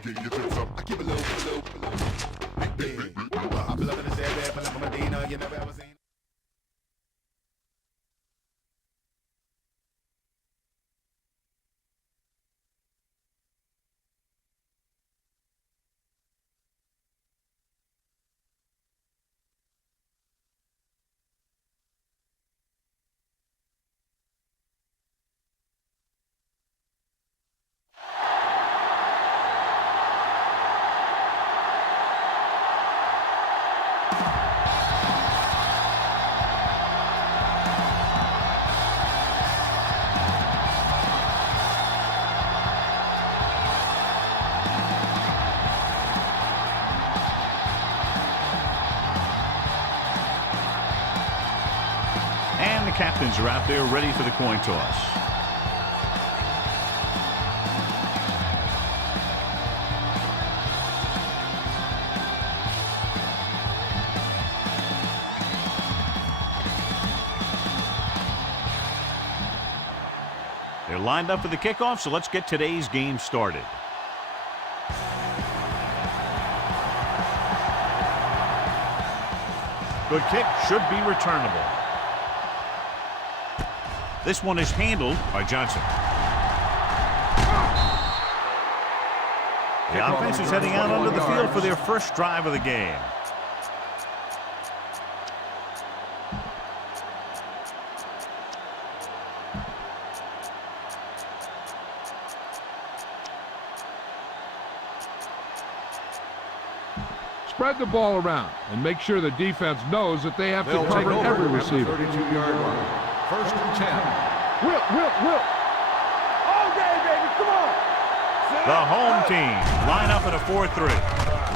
I'll get your tips up. I keep it low, low, low. Big, big, big, big. I be loving this bad, but I'm Medina. You never ever seen. And the captains are out there ready for the coin toss. They're lined up for the kickoff, so let's get today's game started. Good kick, should be returnable. This one is handled by Johnson. The offense is heading out onto the field for their first drive of the game. Spread the ball around and make sure the defense knows that they have to cover every receiver. 32-yard line. First and 10. Will. All day, baby, come on. The home team line up in a 4-3.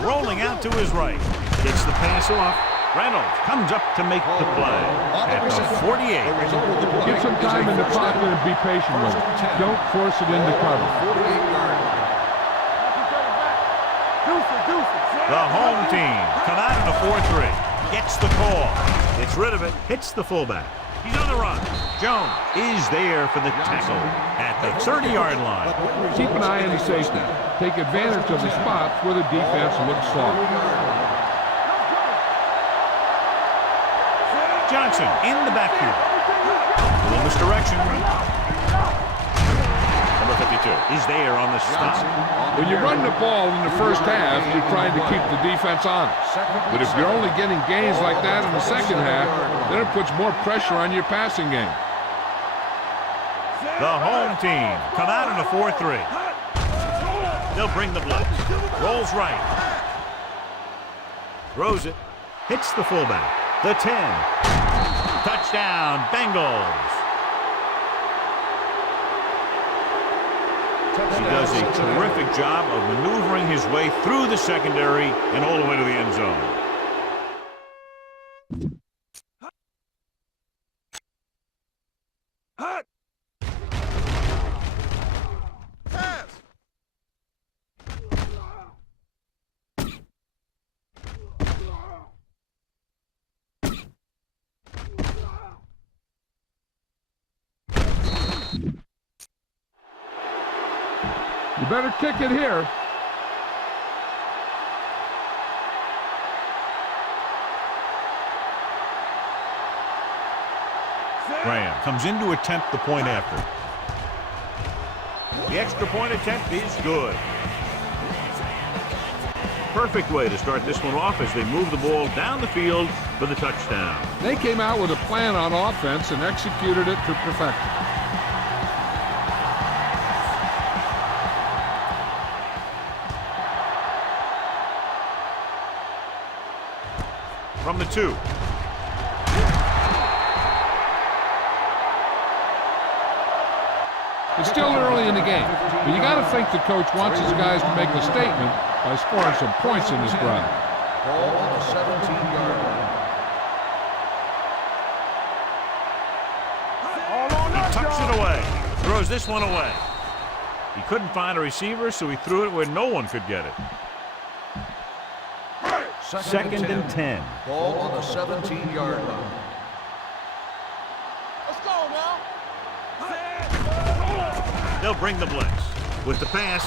Rolling out to his right. Gets the pass off. Reynolds comes up to make the play at the 48. Get some time in the pocket and be patient with it. Don't force it into cover. 48-yard line. The home team come out in a 4-3. Gets the call. Gets rid of it. Hits the fullback. He's on the run. Jones is there for the tackle at the 30-yard line. Keep an eye on the safety. Take advantage of the spots where the defense looks soft. Johnson in the backfield. Little misdirection. Number 52 is there on the stop. When you run the ball in the first half, you're trying to keep the defense honest. But if you're only getting gains like that in the second half, then it puts more pressure on your passing game. The home team come out in a 4-3. They'll bring the blitz. Rolls right. Throws it. Hits the fullback. The 10. Touchdown, Bengals. He does a terrific job of maneuvering his way through the secondary and all the way to the end zone. You better kick it here. Graham comes in to attempt the point after. The extra point attempt is good. Perfect way to start this one off as they move the ball down the field for the touchdown. They came out with a plan on offense and executed it to perfection. From the 2. It's still early in the game, but you got to think the coach wants his guys to make a statement by scoring some points in this drive. Ball on the 17-yard line. He tucks it away. Throws this one away. He couldn't find a receiver, so he threw it where no one could get it. Second and 10. Ball on the 17-yard line. Let's go now. They'll bring the blitz. With the pass,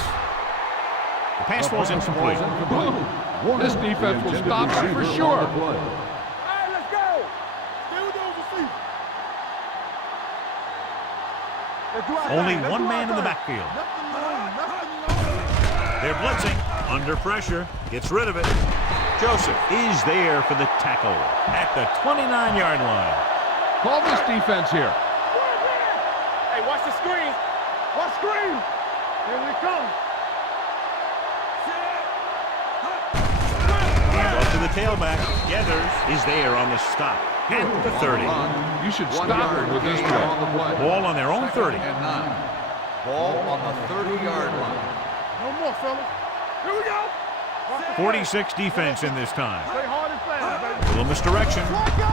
The pass falls incomplete. This defense will stop him for sure. All right, let's go. Stay with those receivers. Let's do our Only thing. Let's one do our man in the thing. backfield. Nothing long, nothing long. They're blitzing. Under pressure. Gets rid of it. Joseph is there for the tackle at the 29-yard line. Call this defense here. Hey, watch the screen. Watch screen. Here we come. And off to the tailback. Gathers is there on the stop at the 30. You should stop him with this play. Ball on their own 30. And 9. Ball on the 30-yard line. No more, fellas. Here we go. 46 defense in this time. Stay hard and fast, baby. Little misdirection. Let's go.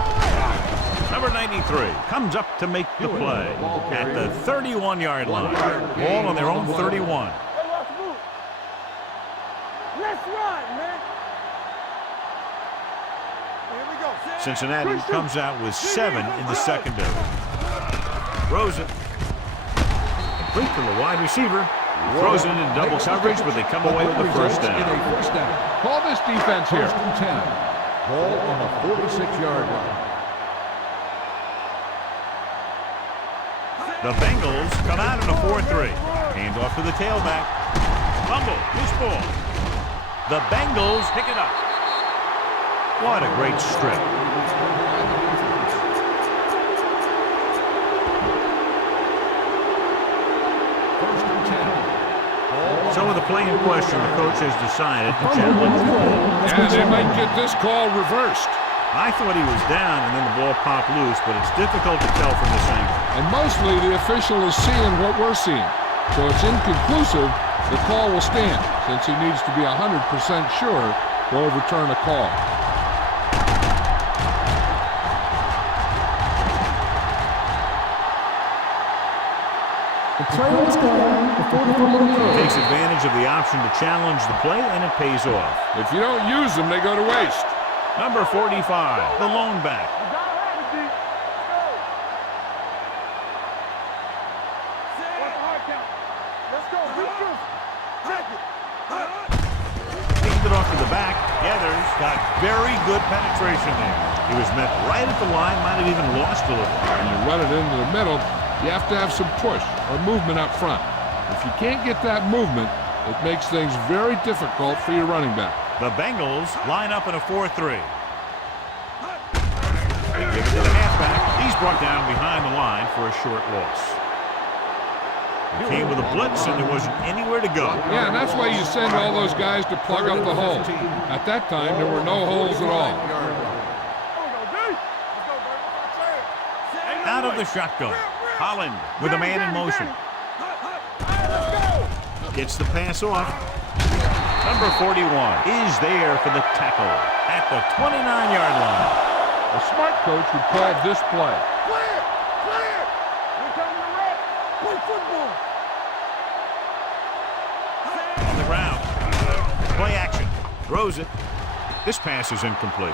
Number 93 comes up to make the play at the 31-yard line. Ball on their own 31. Hey, watch the move. Let's run, man. Here we go. Cincinnati comes out with 7 in the secondary. Throws it. Complete to the wide receiver. Throws it in double coverage, but they come away with the first down. Call this defense here. 10. Ball on the 46-yard line. The Bengals come out in a 4-3. Hand off to the tailback. Fumble. Loose ball. The Bengals pick it up. What a great strip. So with the play in question, the coach has decided to challenge the ball. And they might get this call reversed. I thought he was down and then the ball popped loose, but it's difficult to tell from this angle. And mostly the official is seeing what we're seeing. So it's inconclusive. The call will stand since he needs to be 100% sure to overturn a call. Takes advantage of the option to challenge the play, and it pays off. If you don't use them, they go to waste. Number 45, the lone back. You gotta have it, D. Let's go. What's the hard count? Let's go. Big juice. Check it. Takes it off to the back. Gathers. Got very good penetration there. He was met right at the line, might have even lost a little. When you run it into the middle, you have to have some push or movement up front. If you can't get that movement, it makes things very difficult for your running back. The Bengals line up in a 4-3. They give it to the halfback. He's brought down behind the line for a short loss. He came with a blitz, and there wasn't anywhere to go. Yeah, and that's why you send all those guys to plug up the hole. At that time, there were no holes at all. Out of the shotgun. Holland with a man in motion. Gets the pass off. Number 41 is there for the tackle at the 29-yard line. A smart coach would call this play. Clear! Clear! We're coming to red. Play football. On the ground. Play action. Throws it. This pass is incomplete.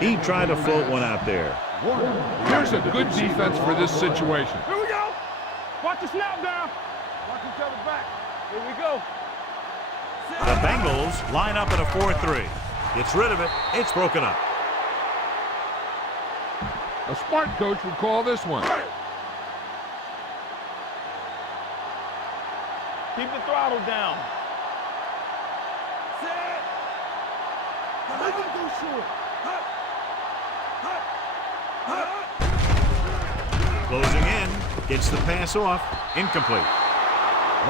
He tried to float one out there. Here's a good defense for this situation. Here we go. Watch the snap down. Watch each other back. Here we go. The Bengals line up in a 4-3. Gets rid of it. It's broken up. A smart coach would call this one. Keep the throttle down. Closing in. Gets the pass off. Incomplete.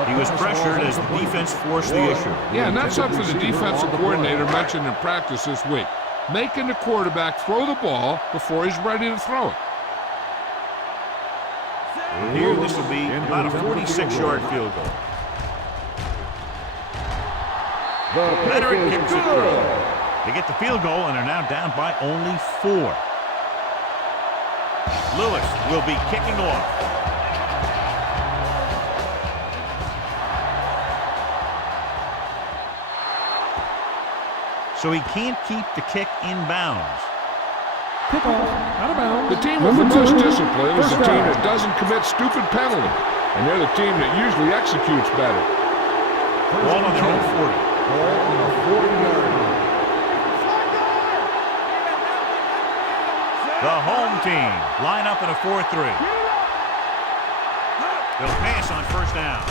He was pressured as the defense forced the issue. Yeah, and that's something the defensive coordinator mentioned in practice this week. Making the quarterback throw the ball before he's ready to throw it. Here, this will be about a 46-yard field goal. Leonard kicks it through. They get the field goal and are now down by only 4. Lewis will be kicking off. So he can't keep the kick in bounds. The team with the most discipline is the team that doesn't commit stupid penalties, and they're the team that usually executes better. Ball on their own 40. Ball on the 40-yard line. The home team line up in a 4-3. They'll pass on first down.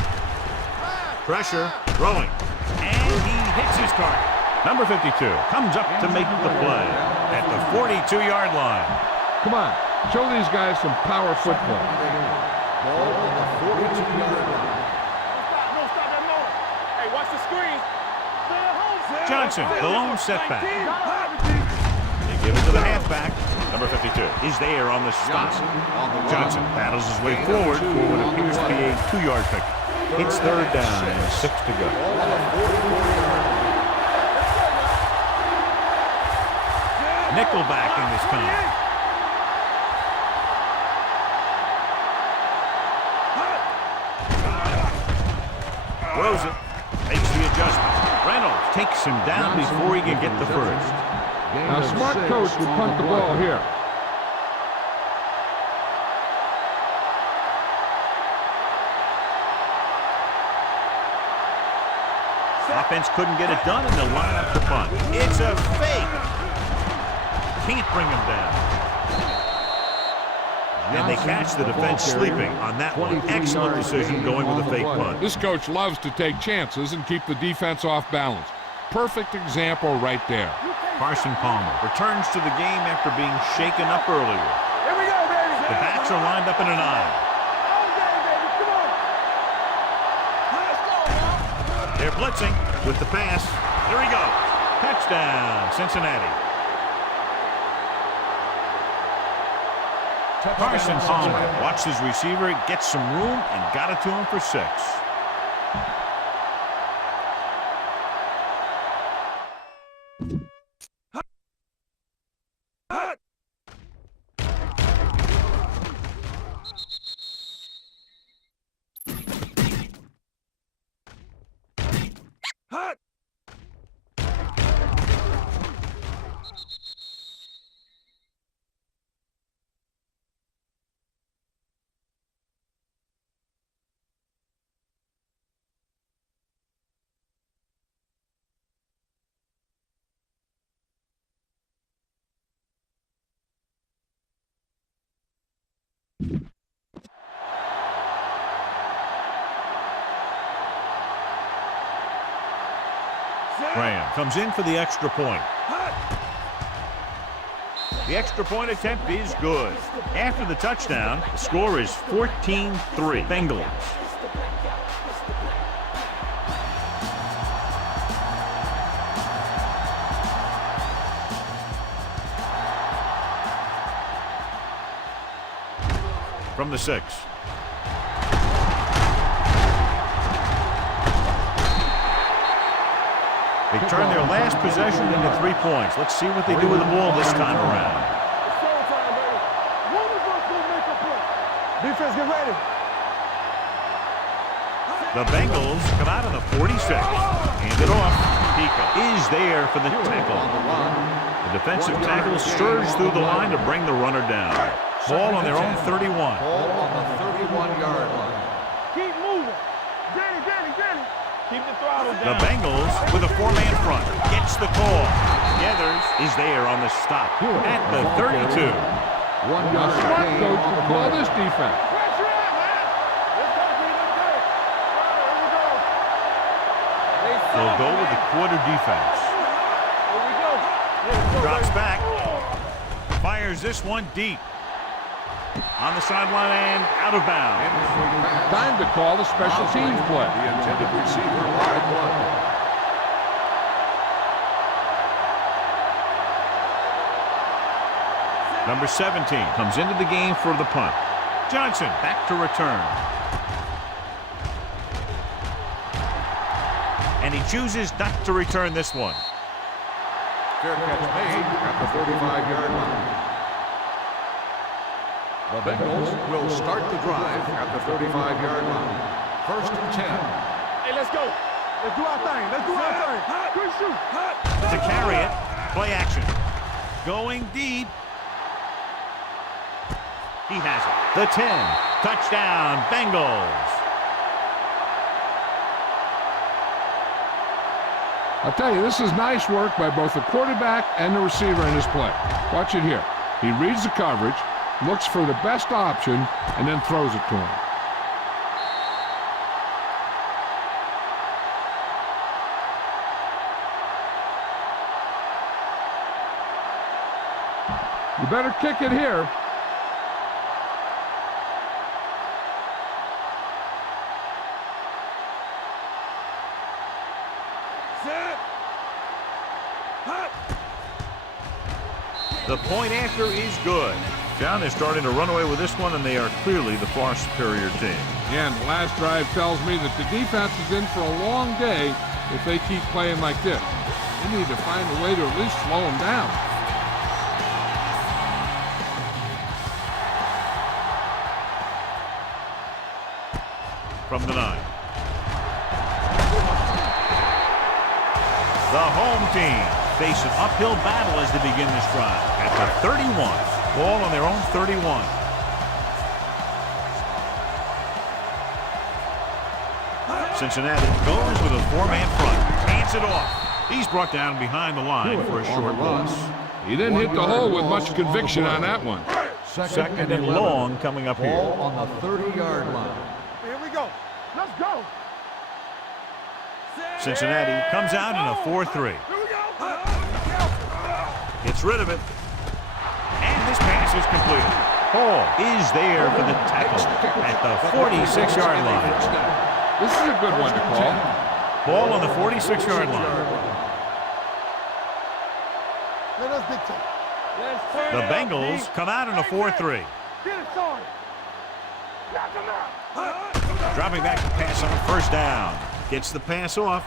Pressure, throwing, and he hits his target. Number 52 comes up to make the play at the 42-yard line. Come on, show these guys some power football. Ball on the 42-yard line. No, stop that moment. Hey, watch the screen. Johnson, the lone setback. They give it to the halfback. Number 52 is there on the stop. Johnson battles his way forward for what appears to be a 2-yard pick. It's third down and 6 to go. Nickelback in this time. Throws it. Makes the adjustment. Reynolds takes him down before he can get the first. Now, a smart coach would punt the ball here. Offense couldn't get it done, and they'll line up to punt. It's a fake. Can't bring him down. And they catch the defense sleeping on that one. Excellent decision going with a fake punt. This coach loves to take chances and keep the defense off balance. Perfect example right there. Carson Palmer returns to the game after being shaken up earlier. Here we go, baby. The backs are lined up in an eye. They're blitzing with the pass. There he goes. Touchdown, Cincinnati. Carson Palmer watched his receiver, gets some room, and got it to him for 6. Graham comes in for the extra point. The extra point attempt is good. After the touchdown, the score is 14-3. Bengals. From the 6. They turn their last possession into 3 points. Let's see what they do with the ball this time around. Defense, get ready. The Bengals come out of the 46. Hand it off. Pika is there for the tackle. The defensive tackle surged through the line to bring the runner down. Ball on their own 31. Ball on the 31-yard line. Keep moving. Granny. Keep the throttle down. The Bengals with a 4-man front. Gets the call. Gathers is there on the stop at the 32. Now, smart coach would call this defense. Pressure out, man. Let's go, Pete. Here we go. They'll go with the quarter defense. Here we go. Drops back. Fires this one deep. On the sideline and out of bounds. Time to call the special teams play. The intended receiver on the play. Number 17 comes into the game for the punt. Johnson back to return. And he chooses not to return this one. Fair catch made at the 45-yard line. The Bengals will start the drive at the 35-yard line. 1st and 10. Hey, let's go. Let's do our thing. Good shoot. To carry it, play action. Going deep. He has it. The 10. Touchdown, Bengals. I'll tell you, this is nice work by both the quarterback and the receiver in this play. Watch it here. He reads the coverage, looks for the best option, and then throws it to him. You better kick it here. The point after is good. John is starting to run away with this one, and they are clearly the far superior team. Yeah, and the last drive tells me that the defense is in for a long day if they keep playing like this. They need to find a way to at least slow them down. From the 9. The home team face an uphill battle as they begin this drive at the 31. Ball on their own 31. Cincinnati goes with a 4-man front. Hands it off. He's brought down behind the line for a short loss. He didn't hit the hole with much conviction on that one. Second and long coming up here. Ball on the 30-yard line. Here we go. Let's go. Cincinnati comes out in a 4-3. Gets rid of it. And this pass is completed. Hall is there for the tackle at the 46-yard line. This is a good one to call. Ball on the 46-yard line. The Bengals come out in a 4-3. Dropping back to pass on first down. Gets the pass off.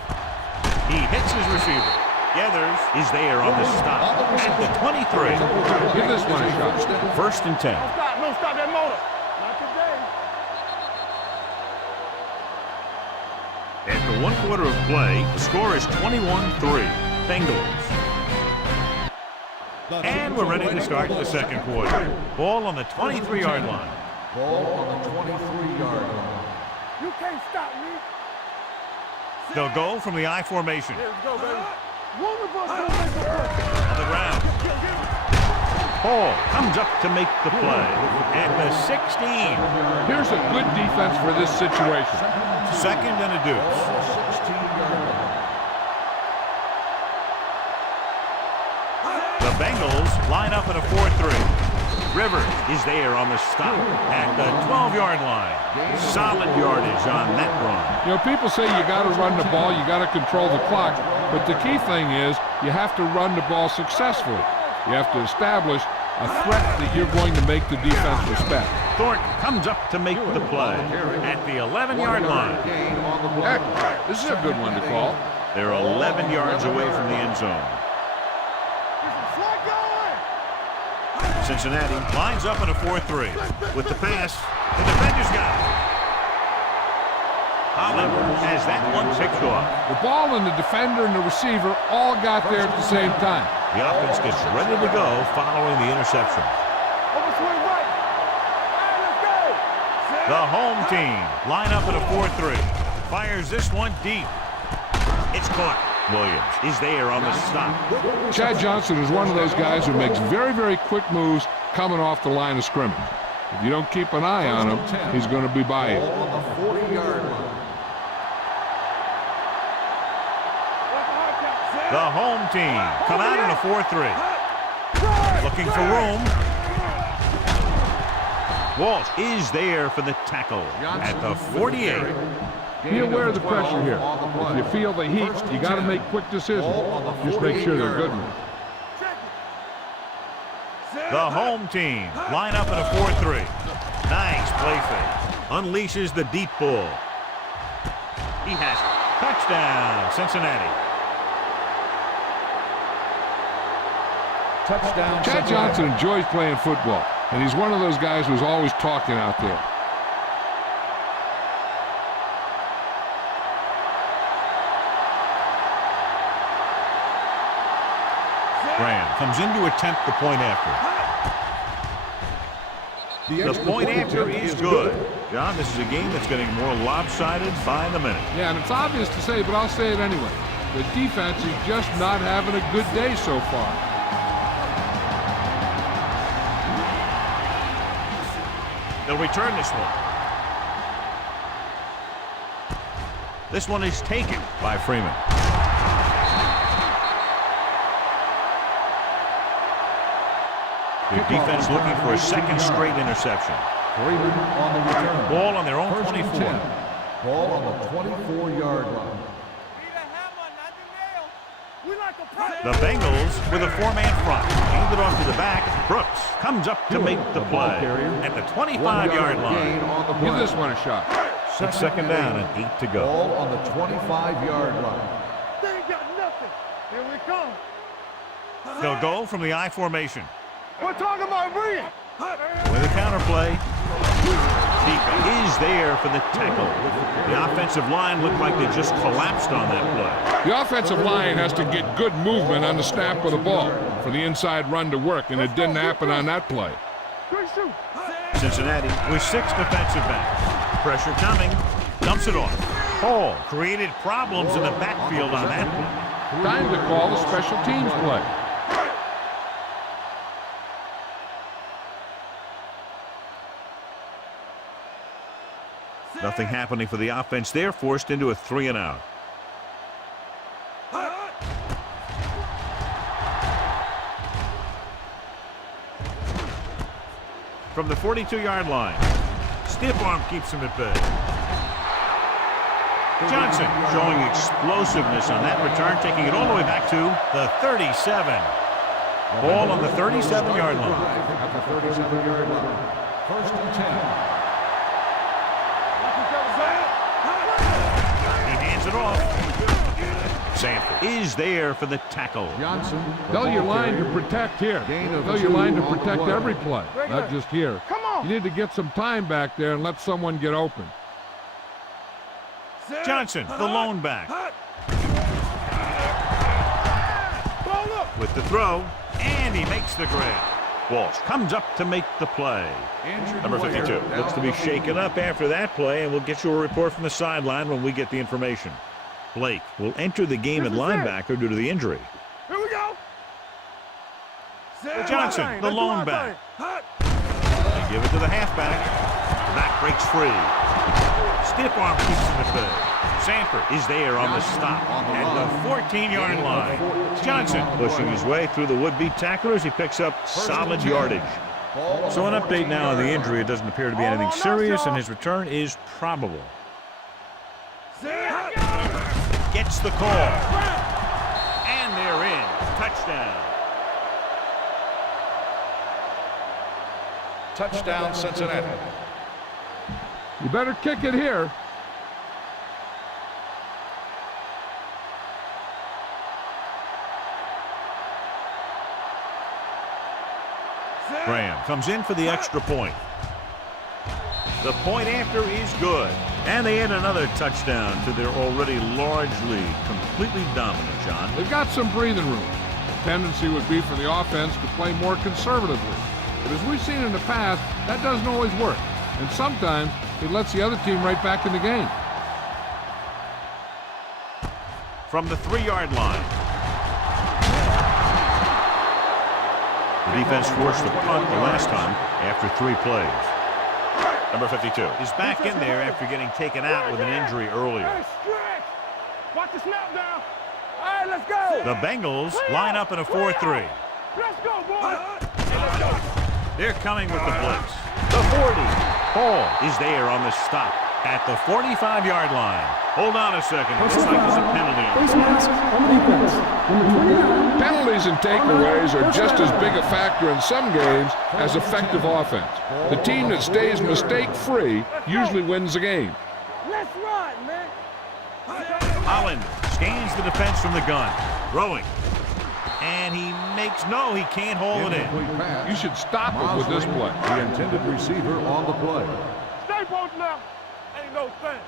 He hits his receiver. Gathers is there on the stop at the 23. Give this one a shot. First and 10. Don't stop that motor. Not today. After 1 quarter of play, the score is 21-3. Bengals. And we're ready to start the second quarter. Ball on the 23-yard line. Ball on the 23-yard line. You can't stop me. They'll go from the I formation. Let's go, baby. One of us gonna make a On the ground. Hall comes up to make the play at the 16. Here's a good defense for this situation. Second and a deuce. 16-yard line. The Bengals line up in a 4-3. Rivers is there on the stop at the 12-yard line. Solid yardage on that run. You know, people say you got to run the ball, you got to control the clock, but the key thing is you have to run the ball successfully. You have to establish a threat that you're going to make the defense respect. Thornton comes up to make the play at the 11-yard line. Gain on the Heck, block. this is a good one to call. They're 11 yards away from the end zone. Cincinnati lines up in a 4-3. With the pass, the defender's got it. Holland has that one picked off. The ball and the defender and the receiver all got there at the same time. The offense gets ready to go following the interception. Overswing right. Hey, let's go. The home team line up in a 4-3. Fires this one deep. It's caught. Williams is there on the stop. Chad Johnson is one of those guys who makes very, very quick moves coming off the line of scrimmage. If you don't keep an eye on him, he's going to be by you. Ball on the 40-yard line. The home team come out in a 4-3. Looking for room. Walsh is there for the tackle at the 48. Be aware of the pressure here. If you feel the heat, you got to make quick decisions. Just make sure they're good ones. The home team line up in a 4-3. Nice play fake. Unleashes the deep ball. He has it. Touchdown, Cincinnati. Touchdown. Chad Johnson enjoys playing football, and he's one of those guys who's always talking out there. Graham comes in to attempt the point after. The point after is good. John, this is a game that's getting more lopsided by the minute. Yeah, and it's obvious to say, but I'll say it anyway. The defense is just not having a good day so far. They'll return this one. This one is taken by Freeman. The defense looking for a second straight interception. Freeman on the return. Ball on their own First and 24. 10. Ball on the 24-yard line. The Bengals with a four-man front. Handed off to the back. Brooks comes up to make the play at the 25-yard line. Give this one a shot. It's second down and 8 to go. Ball on the 25-yard line. They ain't got nothing. Here we come. They'll go from the I formation. We're talking about bringing. With a counterplay. Deep is there for the tackle. The offensive line looked like they just collapsed on that play. The offensive line has to get good movement on the snap of the ball for the inside run to work, and it didn't happen on that play. Cincinnati with 6 defensive backs. Pressure coming. Dumps it off. Hall created problems in the backfield on that play. Time to call the special teams play. Nothing happening for the offense. They're forced into a 3-and-out. From the 42-yard line. Stiff arm keeps him at bay. Johnson showing explosiveness on that return, taking it all the way back to the 37. Ball on the 37-yard line. At the 37-yard line. First and 10. It off. Sanford is there for the tackle. Johnson. Tell your line to protect here. Tell your line to protect every play, not just here. Come on. You need to get some time back there and let someone get open. Johnson, the lone back. With the throw, and he makes the grab. Walsh comes up to make the play. Number 52 looks to be shaken up after that play, and we'll get you a report from the sideline when we get the information. Blake will enter the game at linebacker due to the injury. Here we go. Johnson, the lone back. They give it to the halfback. That breaks free. Stiff arm keeps him at bay. Sanford is there on the stop at the 14-yard line. Johnson pushing his way through the would-be tacklers. He picks up solid yardage. So an update now on the injury. It doesn't appear to be anything serious, and his return is probable. Gets the call. And they're in. Touchdown. Touchdown, Cincinnati. You better kick it here. Graham comes in for the extra point. The point after is good. And they add another touchdown to their already largely completely dominant, John. They've got some breathing room. The tendency would be for the offense to play more conservatively. But as we've seen in the past, that doesn't always work. And sometimes it lets the other team right back in the game. From the 3-yard line. The defense forced the punt the last time after 3 plays. Number 52 is back in there after getting taken out with an injury earlier. Watch the snap down. All right, let's go. The Bengals line up in a 4-3. Let's go, boy. They're coming with the blitz. The 40. Hall is there on the stop at the 45-yard line. Hold on a second. It looks like there's a penalty on the Penalties and takeaways are just as big a factor in some games as effective offense. The team that stays mistake-free usually wins the game. Let's run, man. Holland scans the defense from the gun. Throwing. And he makes no, he can't hold it in. You should stop it with this play. The intended receiver on the play. Stay posted now. Ain't no thing.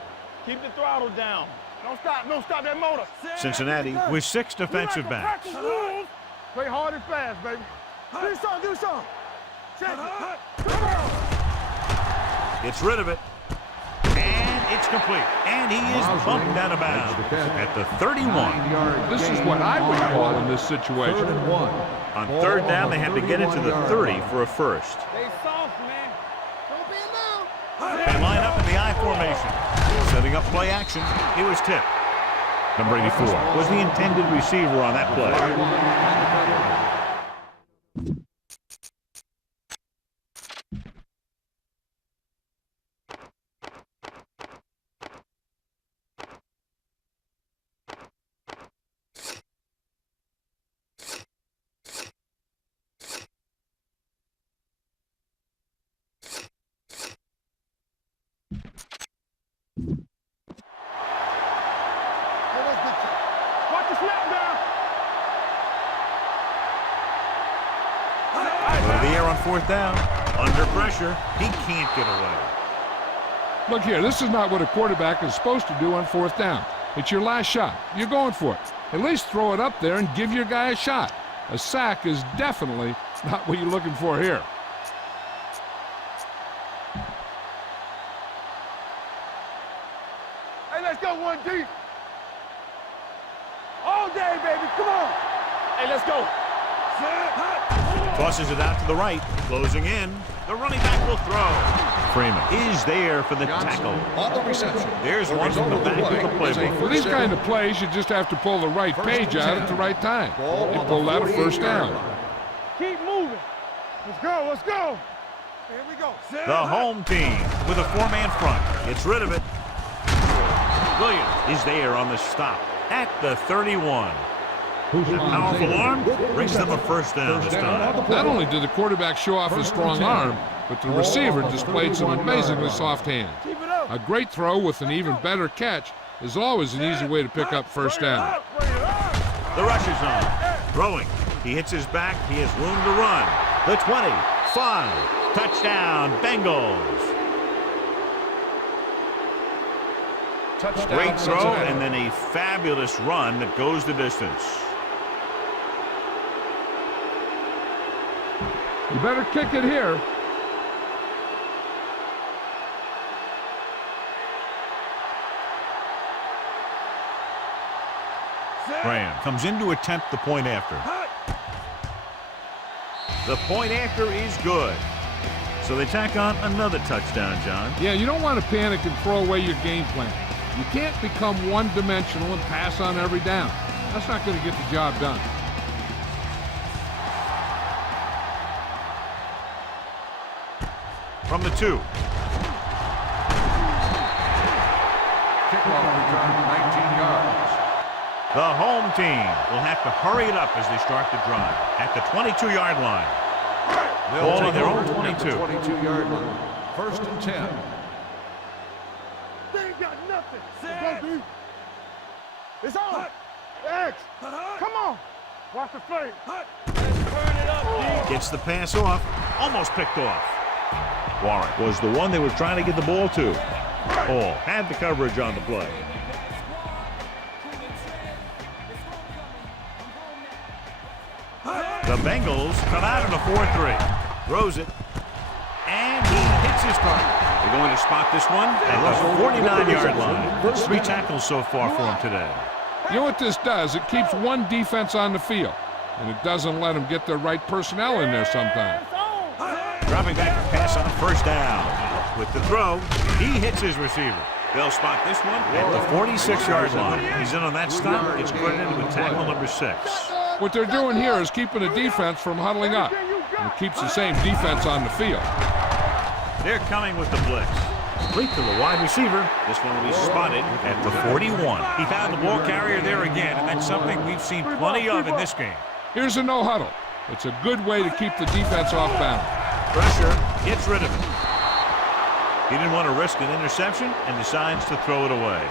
Keep the throttle down. Don't stop that motor. Cincinnati with 6 defensive backs. Play hard and fast, baby. Do something. Check it. Gets rid of it. And It's complete. And he is bumped out of bounds at the 31. This is what I would call in this situation. 3rd and 1. On 3rd down, they have to get it to the 30 for a first. Stay soft, man. Don't be alone. They line up in the I formation. Setting up play action. It was tipped. Number 84 was the intended receiver on that play. Watch the snap down. Go to the air on 4th down. Under pressure, he can't get away. Look here, this is not what a quarterback is supposed to do on 4th down. It's your last shot. You're going for it. At least throw it up there and give your guy a shot. A sack is definitely not what you're looking for here. Hey, let's go one deep. All day, baby. Come on. Hey, let's go. Tosses it out to the right. Closing in. The running back will throw. Freeman is there for the tackle. On the reception. There's one from the back of the playbook. For these kind of plays, you just have to pull the right page out at the right time. They pulled out a 1st down. Keep moving. Let's go. Let's go. Here we go. The home team with a 4-man front gets rid of it. Williams is there on the stop at the 31. The powerful arm brings them a 1st down this time. Not only did the quarterback show off his strong arm, but the receiver displayed some amazingly soft hands. A great throw with an even better catch is always an easy way to pick up 1st down. The rush is on. Throwing. He hits his back. He has room to run. The 20. 5. Touchdown, Bengals. Great throw and then a fabulous run that goes the distance. You better kick it here. Graham comes in to attempt the point after. The point after is good. So they tack on another touchdown, John. Yeah, you don't want to panic and throw away your game plan. You can't become one-dimensional and pass on every down. That's not going to get the job done. From the 2. Kickoff return 19 yards. The home team will have to hurry it up as they start the drive at the 22-yard line. Ball on their own 22. 22-yard line. 1st and 10. They ain't got nothing. Let's go, D. It's on. X. Come on. Watch the play. Burn it up, D. Gets the pass off. Almost picked off. Warren was the one they were trying to get the ball to. Hall had the coverage on the play. The Bengals come out in a 4-3. Throws it. And he hits his target. They're going to spot this one at the 49-yard line. 3 tackles so far for him today. You know what this does? It keeps one defense on the field, and it doesn't let them get the right personnel in there sometimes. Dropping back to pass on 1st down. With the throw, he hits his receiver. They'll spot this one at the 46-yard line. He's in on that stop. It's credited with tackle number 6. What they're doing here is keeping the defense from huddling up. And it keeps the same defense on the field. They're coming with the blitz. Complete to the wide receiver. This one will be spotted at the 41. He found the ball carrier there again, and that's something we've seen plenty of in this game. Here's a no huddle. It's a good way to keep the defense off balance. Pressure gets rid of it. He didn't want to risk an interception and decides to throw it away.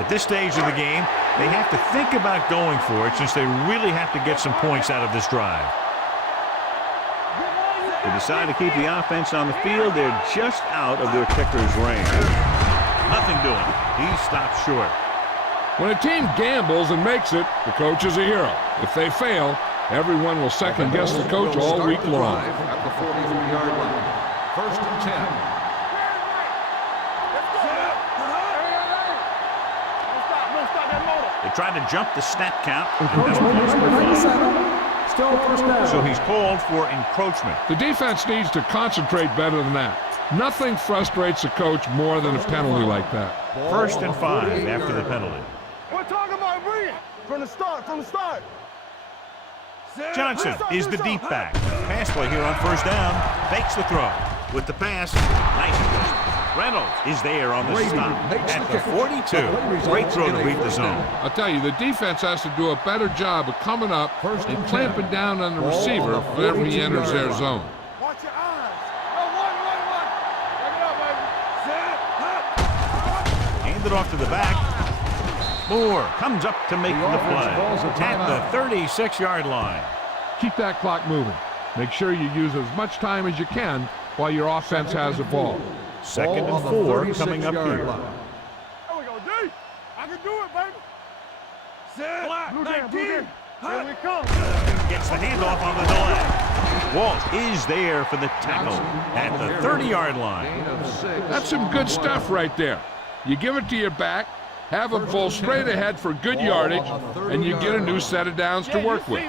At this stage of the game, they have to think about going for it since they really have to get some points out of this drive. They decide to keep the offense on the field. They're just out of their kicker's range. Nothing doing. He stops short. When a team gambles and makes it, the coach is a hero. If they fail, everyone will second-guess the coach all week long. At the 43-yard line. 1st and 10. They tried to jump the snap count. Still first down. So he's called for encroachment. The defense needs to concentrate better than that. Nothing frustrates a coach more than a penalty like that. 1st and 5 after the penalty. We're talking about bringing from the start, Johnson is the deep back. Pass play here on 1st down. Fakes the throw. With the pass, nice adjustment. Reynolds is there on the stop at the 42. Great throw to beat the zone. I'll tell you, the defense has to do a better job of coming up and clamping down on the receiver whenever he enters their zone. Watch your eyes. No, one. Check it out, baby. Hand it off to the back. Moore comes up to make the play at the 36-yard line. Keep that clock moving. Make sure you use as much time as you can while your offense has the ball. 2nd and 4 coming up here. There we go, D. I can do it, baby. Blue jam. Here we come. Gets the handoff on the delay. Walsh is there for the tackle at the 30-yard line. That's some good stuff right there. You give it to your back, have him pull straight ahead for good yardage, and you get a new set of downs to work with.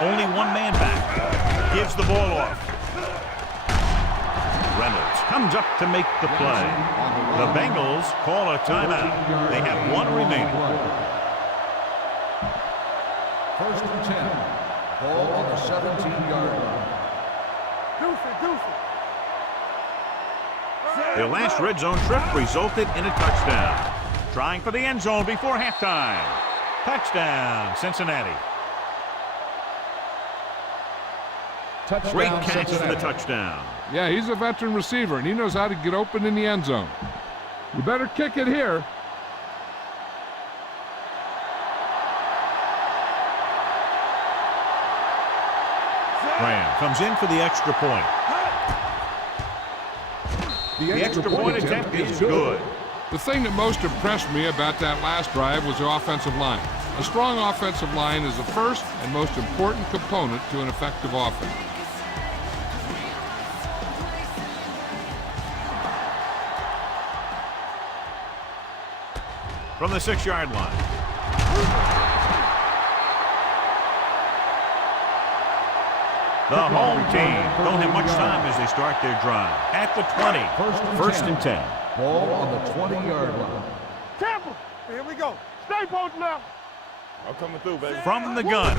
Only one man back. Gives the ball off. Reynolds comes up to make the play. The Bengals call a timeout. They have one remaining. 1st and 10. Ball on the 17-yard line. Their last red zone trip resulted in a touchdown. Trying for the end zone before halftime. Touchdown, Cincinnati. Great catch for the touchdown. Yeah, he's a veteran receiver, and he knows how to get open in the end zone. You better kick it here. Graham comes in for the extra point. The extra point attempt is good. The thing that most impressed me about that last drive was the offensive line. A strong offensive line is the first and most important component to an effective offense. From the 6-yard line. The home team don't have much time as they start their drive. At the 20, 1st and 10. Ball on the 20-yard line. Tampa. Here we go. Stay post now. I'm coming through, baby. From the gun.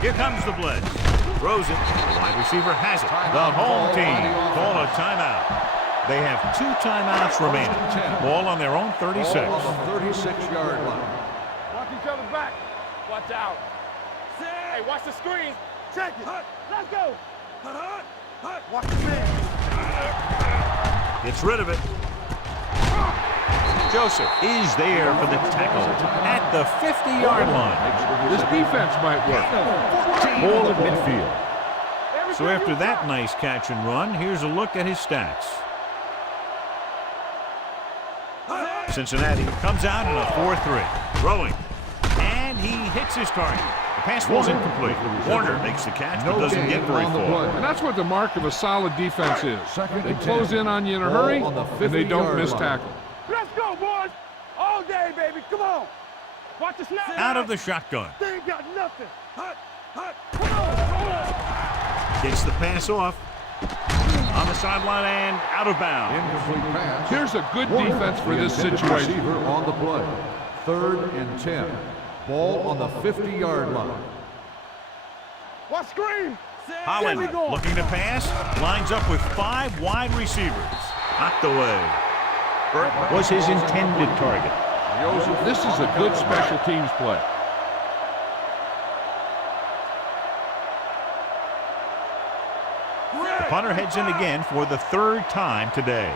Here comes the blitz. Throws it. The wide receiver has it. The home team call a timeout. They have 2 timeouts remaining. Ball on their own 36. Ball on the 36-yard line. Watch each other back. Watch out. Hey, watch the screen. Check it. Let's go. Watch the man. Gets rid of it. Joseph is there for the tackle at the 50-yard line. This defense might work. Ball at midfield. So after that nice catch and run, here's a look at his stats. Cincinnati comes out in a 4-3. Throwing. And he hits his target. The pass falls incomplete. Warner makes the catch but doesn't get very far. And that's what the mark of a solid defense is. They close in on you in a hurry, and they don't miss tackle. Let's go, boys. All day, baby. Come on. Watch the snap. Out of the shotgun. They ain't got nothing. Come on. Gets the pass off. On the sideline and out of bounds. Incomplete pass. Here's a good defense for this situation. Receiver on the play. 3rd and 10. Ball on the 50-yard line. Watch screen. Holland looking to pass. Lines up with 5 wide receivers. Knocked away. Burt was his intended target. This is a good special teams play. The punter heads in again for the 3rd time today.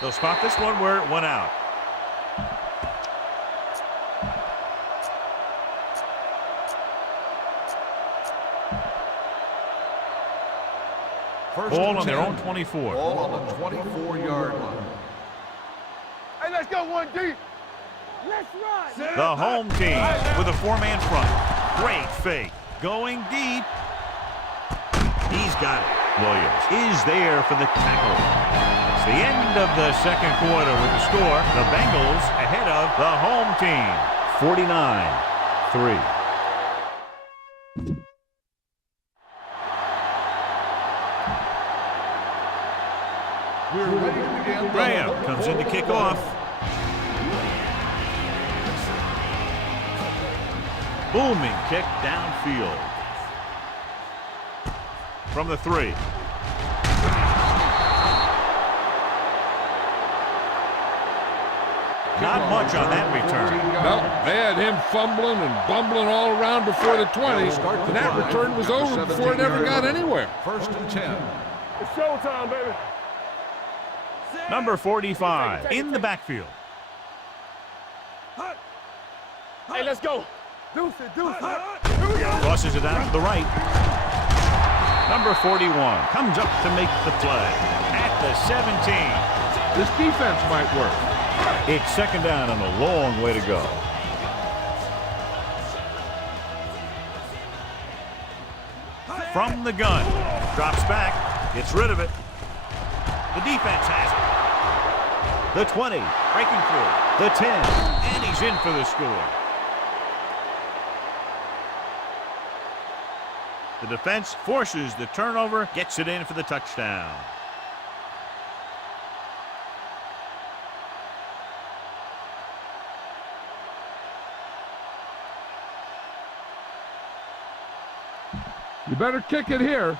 They'll spot this one where it went out. Ball on their own 24. Ball on the 24-yard line. Hey, let's go 1D. Let's run. The home team with a 4-man front. Great fake. going deep. He's got it. Williams is there for the tackle. It's the end of the second quarter with the score. The Bengals ahead of the home team, 49-3. We're ready to begin. Graham comes in to kick off. Booming kick downfield. From the 3. Not much on that return. No, they had him fumbling and bumbling all around before the 20, and that return was over before it ever got anywhere. First and 10. It's showtime, baby. Number 45 in the backfield. Hey, let's go. Deuce it, deuce it. Here we go. Tosses it out to the right. Number 41 comes up to make the play at the 17. This defense might work. It's second down and a long way to go. From the gun. Drops back. Gets rid of it. The defense has it. The 20. Breaking through. The 10. And he's in for the score. The defense forces the turnover. Gets it in for the touchdown. You better kick it here.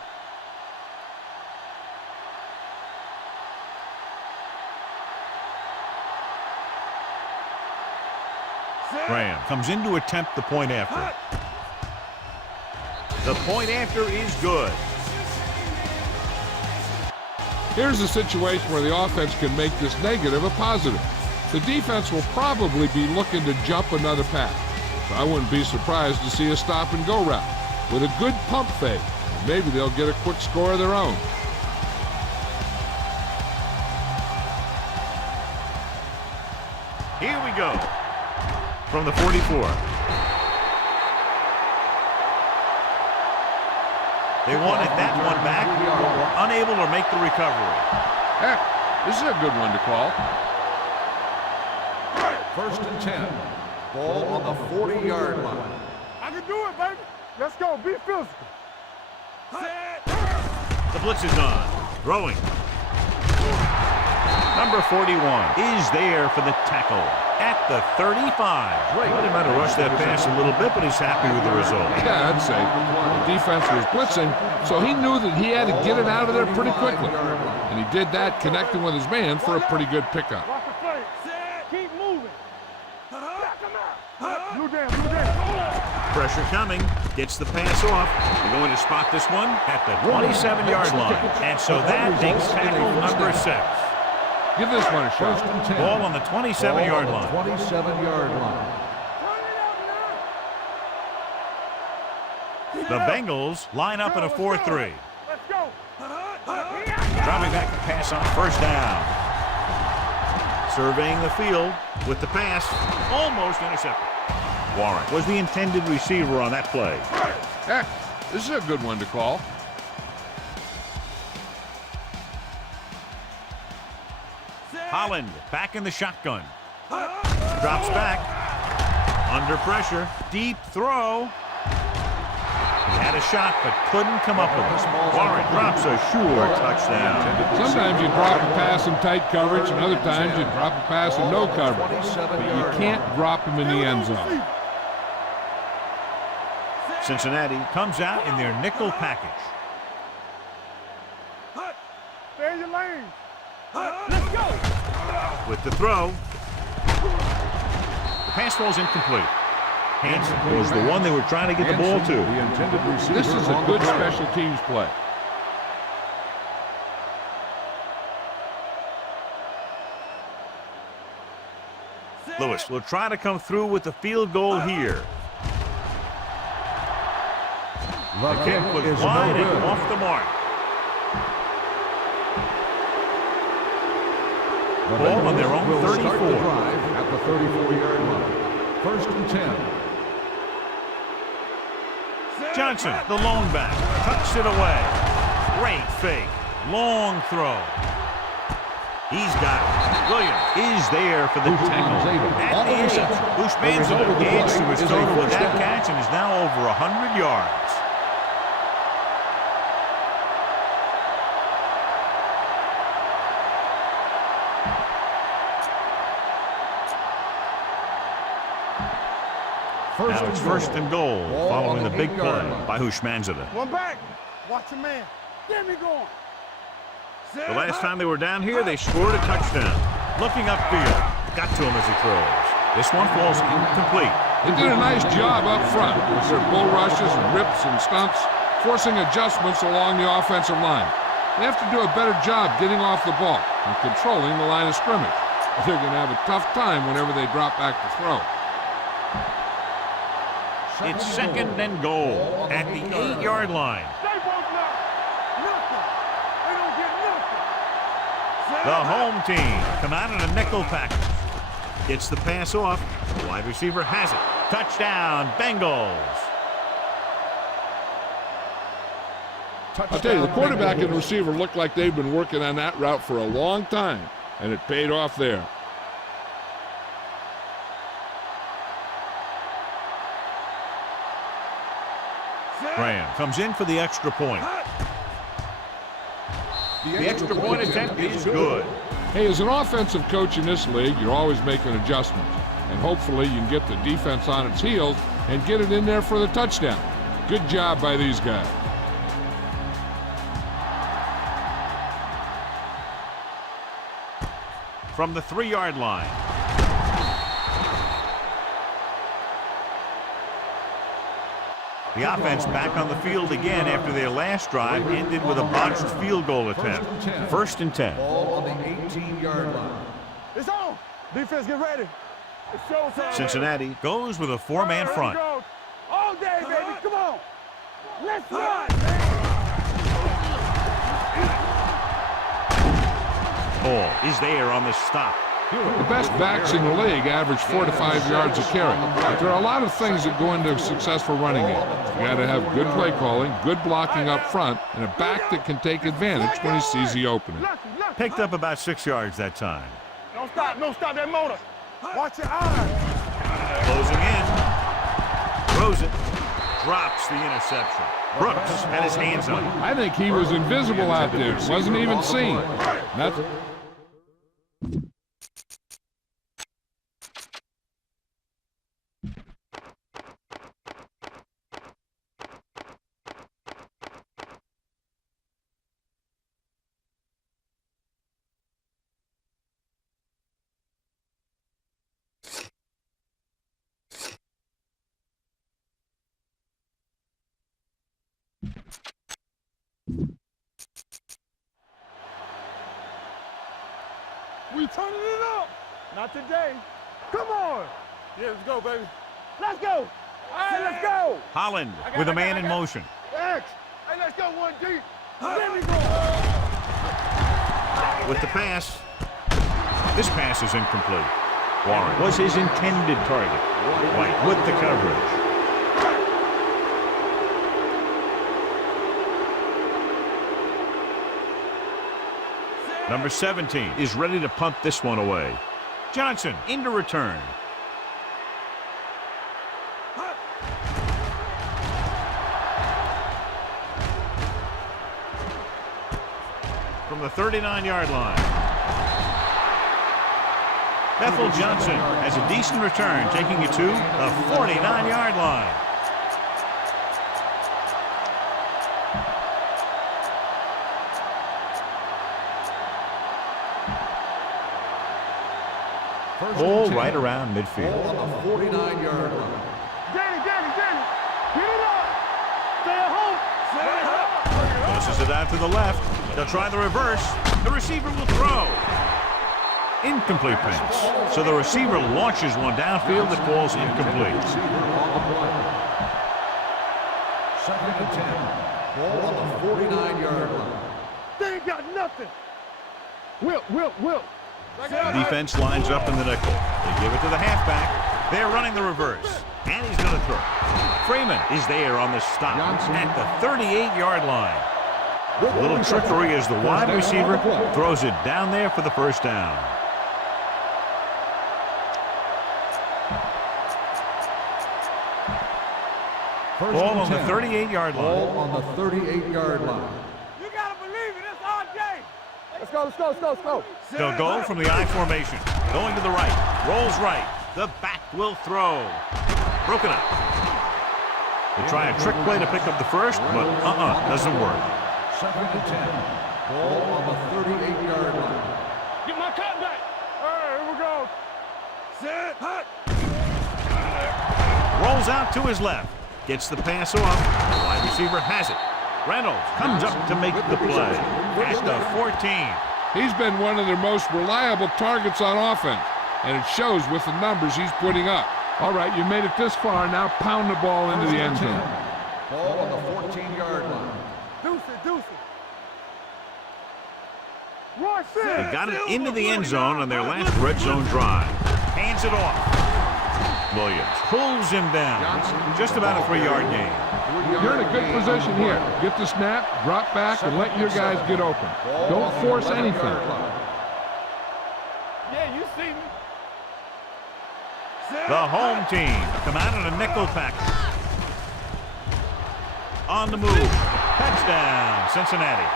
Graham comes in to attempt the point after. The point after is good. Here's a situation where the offense can make this negative a positive. The defense will probably be looking to jump another pass. So I wouldn't be surprised to see a stop-and-go route with a good pump fake. Maybe they'll get a quick score of their own. Here we go. From the 44. They wanted that one back, but were unable to make the recovery. Heck, this is a good one to call. First and 10. Ball on the 40-yard line. I can do it, baby. Let's go. Be physical. The blitz is on. Throwing. Number 41 is there for the tackle at the 35. Well, he might have rushed that pass a little bit, but he's happy with the result. Yeah, I'd say. The defense was blitzing, so he knew that he had to get it out of there pretty quickly. And he did that, connecting with his man for a pretty good pickup. Watch the play. Keep moving. Back him out. Blue down, blue down. Pressure coming. Gets the pass off. They're going to spot this one at the 27-yard line. And so that takes tackle number 6. Give this one a shot. First and 10. Ball on the 27-yard line. 27-yard line. The Bengals line up in a 4-3. Let's go. Dropping back the pass on first down. Surveying the field with the pass. Almost intercepted. Warren was the intended receiver on that play. Heck, this is a good one to call. Holland back in the shotgun. Drops back. Under pressure. Deep throw. He had a shot but couldn't come up with it. Warren drops a sure touchdown. Sometimes you drop a pass in tight coverage, and other times you drop a pass in no coverage. But you can't drop them in the end zone. Cincinnati comes out in their nickel package. Stay in your lane. Let's go. With the throw. The pass falls incomplete. Hansen was the one they were trying to get the ball to. The intended receiver. This is a good special teams play. Lewis will try to come through with the field goal here. The kick was wide and off the mark. Ball on their own 34. At the 34-yard line. First and 10. Johnson, the lone back, tucks it away. Great fake. Long throw. He's got it. Williams is there for the tackle. At the 8. Bushman's adds to his total with that catch and is now over 100 yards. Now it's first and goal following the big play by Bushmanzada. One back. Watch your man. Get me going. The last time they were down here, they scored a touchdown. Looking upfield. Got to him as he throws. This one falls incomplete. They did a nice job up front with their bull rushes and rips and stunts, forcing adjustments along the offensive line. They have to do a better job getting off the ball and controlling the line of scrimmage. They're going to have a tough time whenever they drop back to throw. It's second and goal at the 8-yard line. They won't block. Nothing. They don't get nothing. The home team come out in a nickel package. Gets the pass off. The wide receiver has it. Touchdown, Bengals. I'll tell you, the quarterback and the receiver look like they've been working on that route for a long time, and it paid off there. Graham comes in for the extra point. The extra point attempt is good. Hey, as an offensive coach in this league, you're always making adjustments. And hopefully you can get the defense on its heels and get it in there for the touchdown. Good job by these guys. From the 3-yard line. The offense back on the field again after their last drive ended with a botched field goal attempt. First and 10. Ball on the 18-yard line. It's on. Defense, get ready. It's showtime. Cincinnati goes with a 4-man front. All day, baby. Come on. Let's run. Ball is there on the stop. The best backs in the league average 4 to 5 yards a carry. But there are a lot of things that go into a successful running game. You got to have good play calling, good blocking up front, and a back that can take advantage when he sees the opening. Picked up about 6 yards that time. Don't stop. Don't stop that motor. Watch your eyes. Closing in. Throws it. Drops the interception. Brooks had his hands on it. I think he was invisible out there. Wasn't even seen. That's... We turning it up. Not today. Come on. Yeah, let's go, baby. Let's go. Hey, let's go. Holland with a man in motion. X. Hey, let's go one deep. There we go. With the pass. This pass is incomplete. Warren was his intended target. White with the coverage. Number 17 is ready to punt this one away. Johnson into return. From the 39-yard line. Bethel Johnson has a decent return, taking it to the 49-yard line. Ball right around midfield. Ball on the 49-yard line. Danny. Get it up. Stay at home. Tosses it out to the left. They'll try the reverse. The receiver will throw. Incomplete pass. So the receiver launches one downfield that falls incomplete. Second and 10. Ball on the 49-yard line. They ain't got nothing. Will. The defense lines up in the nickel. They give it to the halfback. They're running the reverse. And he's going to throw. Freeman is there on the stop at the 38-yard line. A little trickery as the wide receiver throws it down there for the first down. Ball on the 38-yard line. Ball on the 38-yard line. You gotta believe it. It's our day. Let's go, let's go, let's go, let's go. They'll go from the I formation. Going to the right. Rolls right. The back will throw. Broken up. They try a trick play to pick up the first, but doesn't work. 2nd and 10. Ball on the 38-yard line. Get my cut back. All right, here we go. Set. Hut. Rolls out to his left. Gets the pass off. The wide receiver has it. Reynolds comes up to make the play. At the 14. He's been one of their most reliable targets on offense, and it shows with the numbers he's putting up. All right, you made it this far. Now pound the ball into the end zone. Ball on the 14-yard line. Deuce it. Royce, They got it into the end zone on their last red zone drive. Hands it off. Williams pulls him down. Just about a 3-yard gain. You're in a good position here. Get the snap, drop back, and let your guys get open. Don't force anything. Yeah, you see me. The home team come out in a nickel package. On the move. Touchdown, Cincinnati.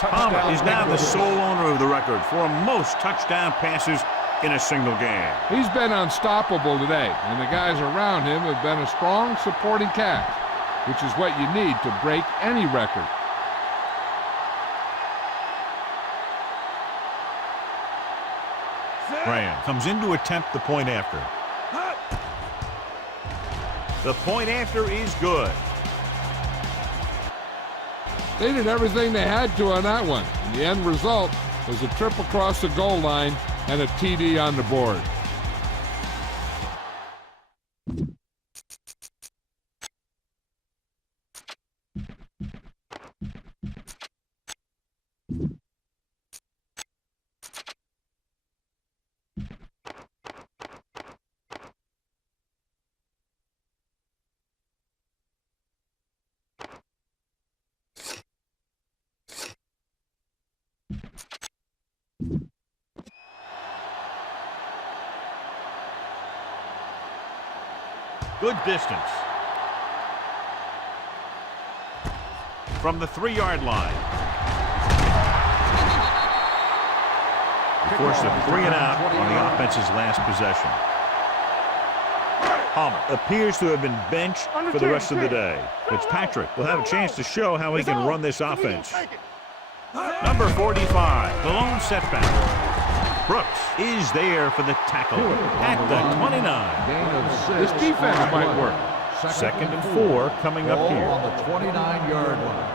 Palmer is now the sole owner of the record for most touchdown passes in a single game. He's been unstoppable today, and the guys around him have been a strong supporting cast, which is what you need to break any record. Graham comes in to attempt the point after. The point after is good. They did everything they had to on that one. And the end result was a trip across the goal line and a TD on the board. Good distance. From the 3-yard line. They forced a 3 and out on the offense's last possession. Palmer appears to have been benched for the rest of the day. Fitzpatrick will have a chance to show how he can run this offense. Number 45, the lone setback. Brooks is there for the tackle at the 29. This defense might work. 2nd and 4 coming up here. On the 29-yard line.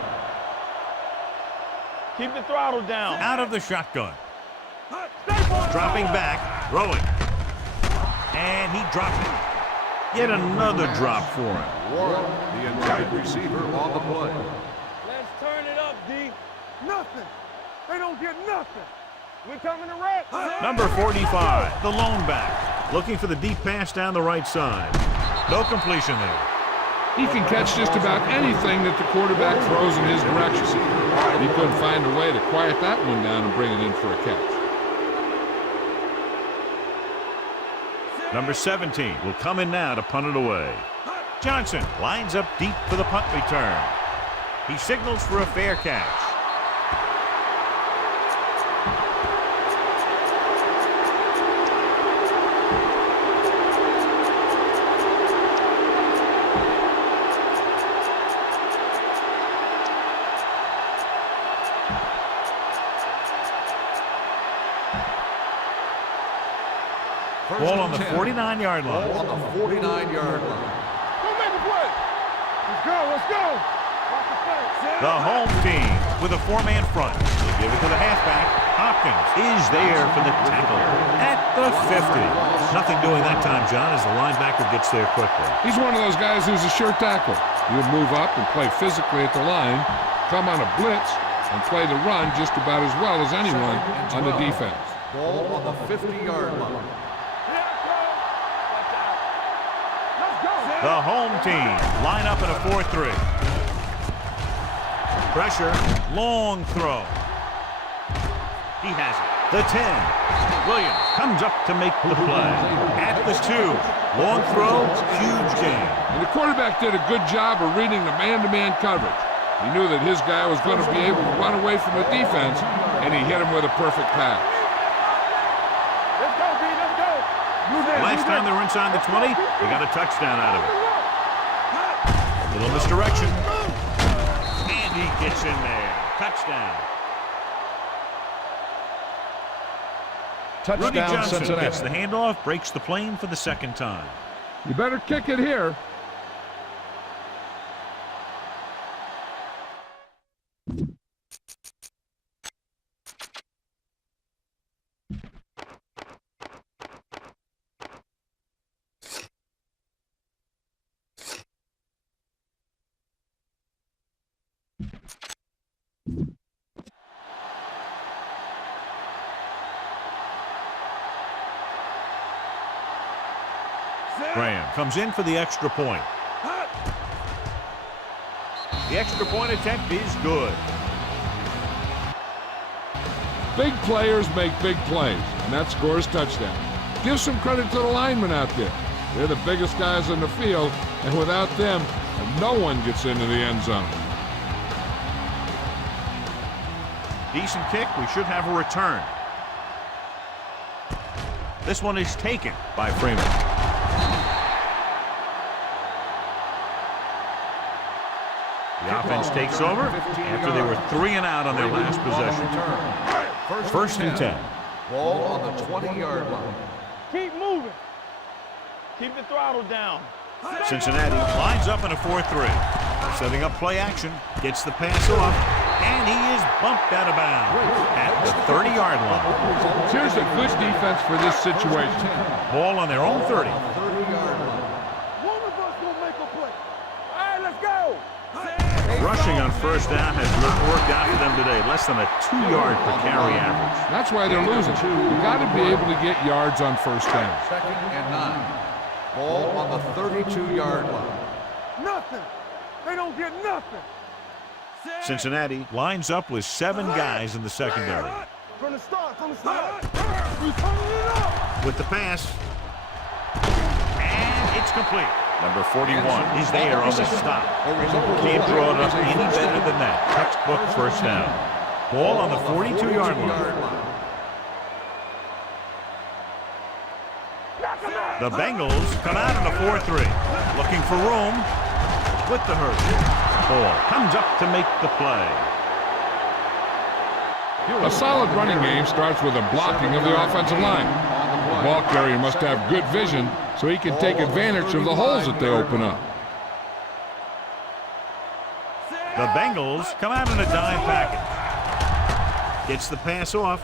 Keep the throttle down. Out of the shotgun. Dropping back, throwing. And he dropped it. Yet another drop for him. Warren, the intended receiver on the play. Let's turn it up, D. Nothing. They don't get nothing. We're coming to wreck. Number 45, the lone back. Looking for the deep pass down the right side. No completion there. He can catch just about anything that the quarterback throws in his direction. He couldn't find a way to quiet that one down and bring it in for a catch. Number 17 will come in now to punt it away. Johnson lines up deep for the punt return. He signals for a fair catch. Ball on the 49-yard line. Ball on the 49-yard line. Who made the play? Let's go, let's go. Watch the play. The home team with a 4-man front. They give it to the halfback. Hopkins is there for the tackle at the 50. Nothing doing that time, John, as the linebacker gets there quickly. He's one of those guys who's a sure tackle. He'll move up and play physically at the line, come on a blitz, and play the run just about as well as anyone on the defense. Ball on the 50-yard line. The home team line up in a 4-3. Pressure, long throw. He has it. The 10. Williams comes up to make the play. At the 2. Long throw, huge gain. And the quarterback did a good job of reading the man-to-man coverage. He knew that his guy was going to be able to run away from the defense, and he hit him with a perfect pass. Let's go, B, let's go. Last time they were inside the 20, they got a touchdown out of it. A little misdirection. And he gets in there. Touchdown. Rudy Johnson gets the handoff, breaks the plane for the second time. You better kick it here. Graham comes in for the extra point. The extra point attempt is good. Big players make big plays, and that scores touchdown. Give some credit to the linemen out there. They're the biggest guys in the field, and without them, no one gets into the end zone. Decent kick. We should have a return. This one is taken by Freeman. The offense takes over after they were 3 and out on their last possession. First and 10. Ball on the 20-yard line. Keep moving. Keep the throttle down. Cincinnati lines up in a 4-3. Setting up play action. Gets the pass off. And he is bumped out of bounds at the 30-yard line. Here's a good defense for this situation. Ball on their own 30. 30-yard line. One of us will make a play. All right, let's go. Rushing on first down has not worked out for them today. Less than a 2-yard per carry average. That's why they're losing. You got to be able to get yards on first down. Second and 9. Ball on the 32-yard line. Nothing. They don't get nothing. Cincinnati lines up with 7 guys in the secondary. From the start. We turning it up. With the pass. And it's complete. Number 41 is there on the stop. Can't draw it up any better than that. Textbook first down. Ball on the 42-yard line. The Bengals come out in a 4-3. Looking for room with the hurt. Ball comes up to make the play. A solid running game starts with a blocking of the offensive line. The ball carrier must have good vision so he can take advantage of the holes that they open up. The Bengals come out in a dime package. Gets the pass off.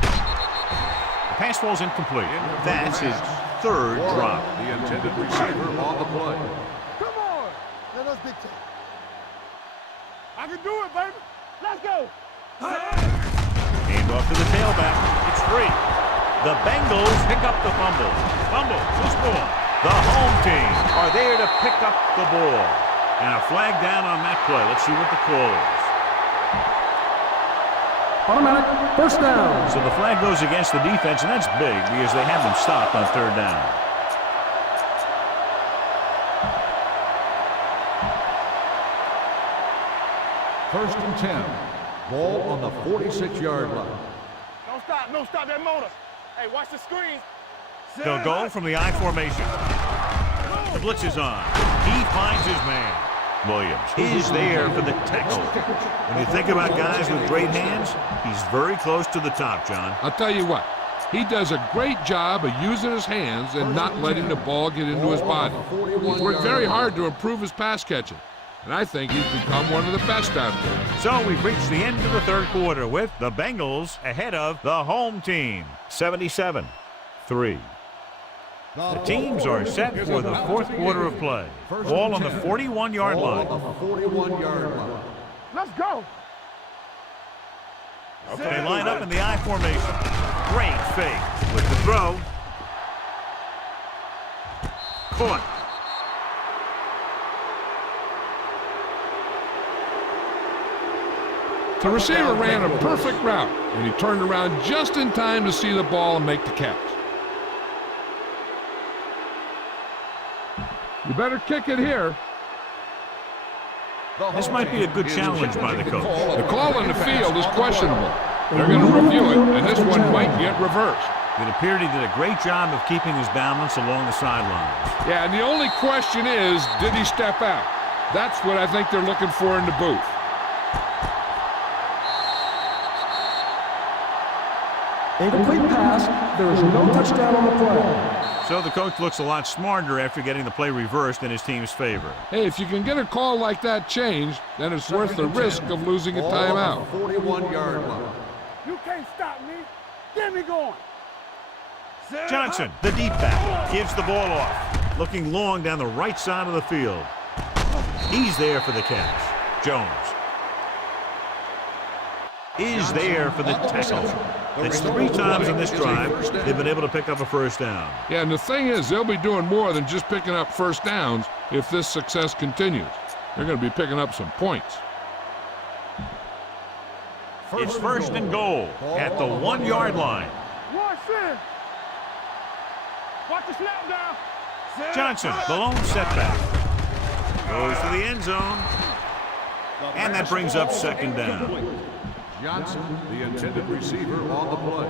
The pass falls incomplete. That's his 3rd drop. The intended receiver on the play. Come on. Let us dictate. I can do it, baby. Let's go. Hand off to the tailback. It's free. The Bengals pick up the fumble. Loose ball. The home team are there to pick up the ball. And a flag down on that play. Let's see what the call is. Automatic first down. So the flag goes against the defense, and that's big because they have them stopped on 3rd down. First and 10. Ball on the 46-yard line. Don't stop that motor. Hey, watch the screen. They'll go from the I formation. The blitz is on. He finds his man. Williams is there for the tackle. When you think about guys with great hands, he's very close to the top, John. I'll tell you what, he does a great job of using his hands and not letting the ball get into his body. He's worked very hard to improve his pass catching, and I think he's become one of the best out there. So we've reached the end of the 3rd quarter with the Bengals ahead of the home team, 77-3. The teams are set for the 4th quarter of play. Ball on the 41-yard line. Let's go. They line up in the I formation. Great fake with the throw. Caught. The receiver ran a perfect route, and he turned around just in time to see the ball and make the catch. You better kick it here. This might be a good challenge by the coach. The call in the field is questionable. They're going to review it, and this one might get reversed. It appeared he did a great job of keeping his balance along the sidelines. Yeah, and the only question is, did he step out? That's what I think they're looking for in the booth. Incomplete pass. There is no touchdown on the play. So the coach looks a lot smarter after getting the play reversed in his team's favor. Hey, if you can get a call like that changed, then it's worth the risk of losing a timeout. 41-yard line. You can't stop me. Get me going. Johnson, the deep back, gives the ball off, looking long down the right side of the field. He's there for the catch. Jones is there for the tackle. It's 3 times in this drive they've been able to pick up a first down. Yeah, and the thing is, they'll be doing more than just picking up first downs if this success continues. They're going to be picking up some points. It's first and goal at the 1-yard line. Watch this. Watch the snap down. Johnson, the lone setback, goes to the end zone, and that brings up second down. Johnson, the intended receiver, on the play.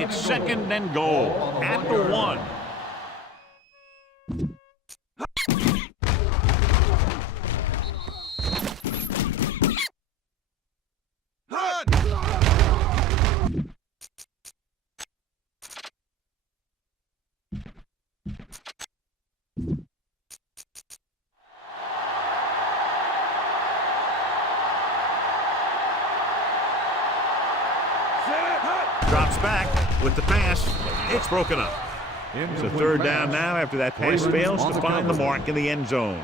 It's second and goal at the 1. Drops back with the pass. It's broken up. It's a third down now after that pass fails to find the mark in the end zone.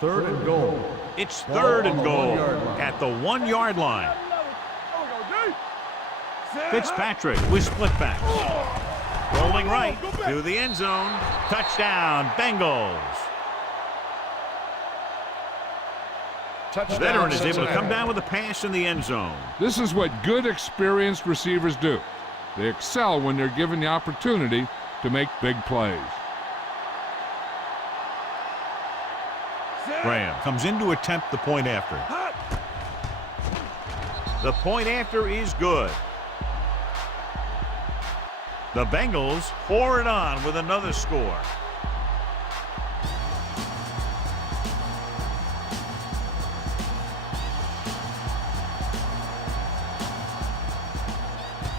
Third and goal. It's third and goal at the 1-yard line. Fitzpatrick with split backs. Rolling right to the end zone. Touchdown, Bengals. Veteran is able to come down with a pass in the end zone. This is what good, experienced receivers do. They excel when they're given the opportunity to make big plays. Graham comes in to attempt the point after. The point after is good. The Bengals forward on with another score.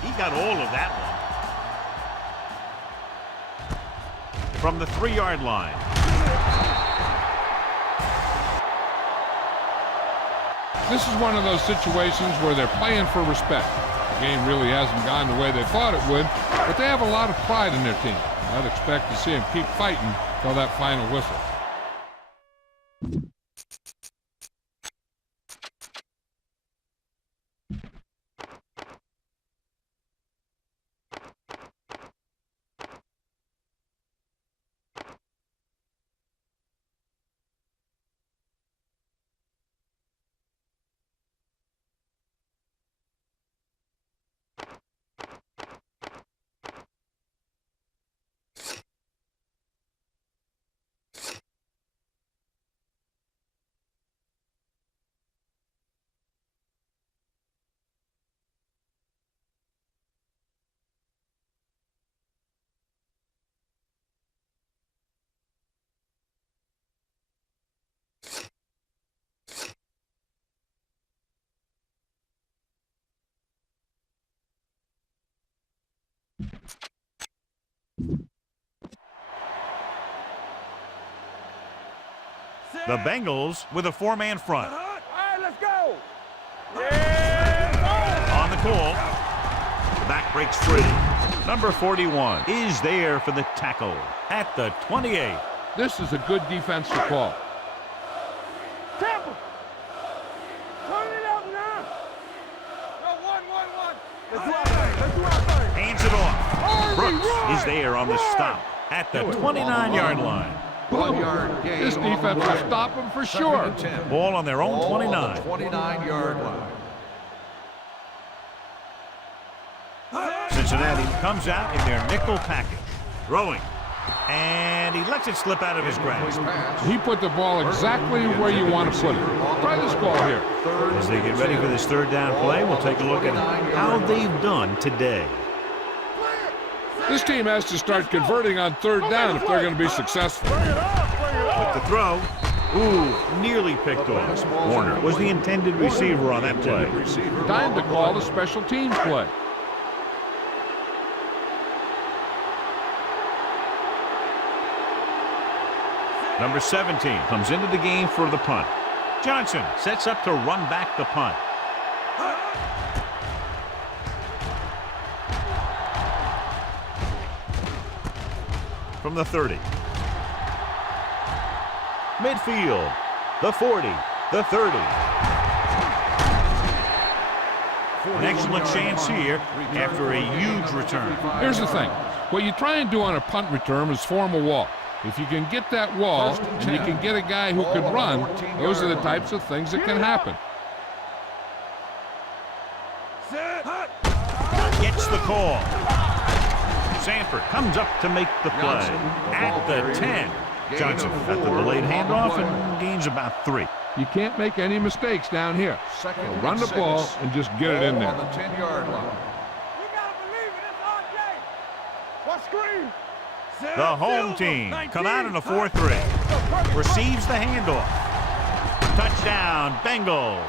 He got all of that one. From the 3-yard line. This is one of those situations where they're playing for respect. The game really hasn't gone the way they thought it would, but they have a lot of pride in their team. I'd expect to see them keep fighting till that final whistle. The Bengals with a 4-man front. All right, let's go. On the call. The back breaks free. Number 41 is there for the tackle at the 28. This is a good defensive call. Temple. Turn it up now. Go 1-1-1. Let's do our thing. Let's do our thing. Hands it Brooks is there on the stop at the 29-yard line. 1 yard gain. This defense will stop them for sure. Ball on their own 29. 29-yard line. Cincinnati comes out in their nickel package. Throwing. And he lets it slip out of his grasp. He put the ball exactly where you want to put it. Try this ball here. As they get ready for this third down play, we'll take a look at how they've done today. This team has to start converting on third down if they're going to be successful. With the throw, ooh, nearly picked off. Warner was the intended receiver on that play. Time to call a special teams play. Number 17 comes into the game for the punt. Johnson sets up to run back the punt. From the 30. Midfield. The 40. The 30. An excellent chance here after a huge return. Here's the thing. What you try and do on a punt return is form a wall. If you can get that wall and you can get a guy who can run, those are the types of things that can happen. Gets the call. Sanford comes up to make the play at the 10. Johnson got the delayed handoff and gains about 3. You can't make any mistakes down here. So run the ball and just get it in there. On the 10-yard line. You gotta believe it. It's RJ. What screen? The home team come out in a 4-3. Receives the handoff. Touchdown, Bengals.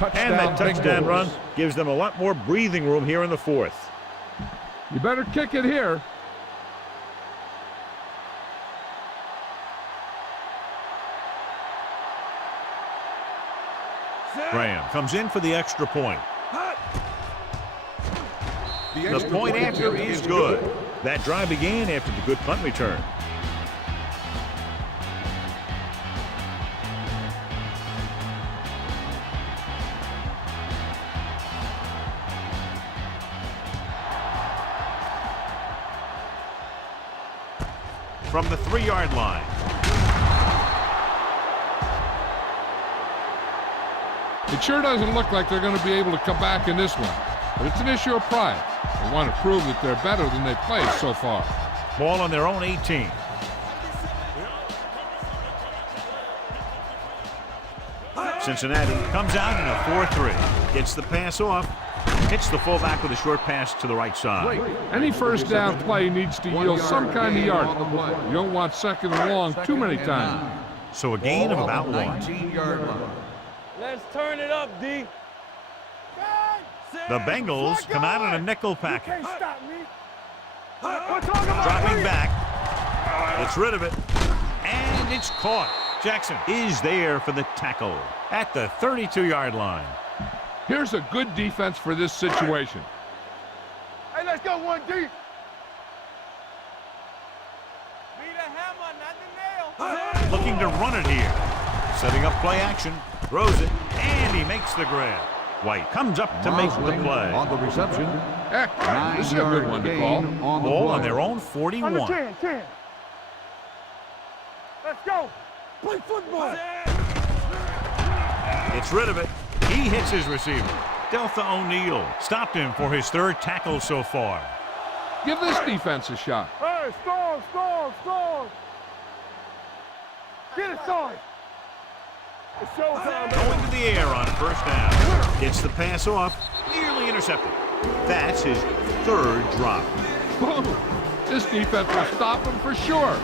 And that touchdown run gives them a lot more breathing room here in the 4th. You better kick it here. Graham comes in for the extra point. The point after is good. That drive began after the good punt return. From the 3-yard line. It sure doesn't look like they're going to be able to come back in this one. But it's an issue of pride. They want to prove that they're better than they've played so far. Ball on their own 18. Cincinnati comes out in a 4-3. Gets the pass off. Hits the fullback with a short pass to the right side. Any first down play needs to yield some kind of yard. You don't want second and long too many times. So a gain of about 1. 19-yard line. Let's turn it up, D. The Bengals come out in a nickel package. Can't stop me. We're talking about Dropping back. Gets rid of it. And it's caught. Jackson is there for the tackle at the 32-yard line. Here's a good defense for this situation. Hey, let's go 1 deep. Looking to run it here. Setting up play action. Throws it. And he makes the grab. White comes up to make the play. On the reception. Heck, this is a good one to call. Ball on their own 41. On the 10. Let's go. Play football. Gets rid of it. He hits his receiver. Delta O'Neal stopped him for his 3rd tackle so far. Give this defense a shot. Hey, stall. Get it started. It's showtime, baby. Going to the air on 1st down. Gets the pass off. Nearly intercepted. That's his 3rd drop. Boom. This defense will stop him for sure.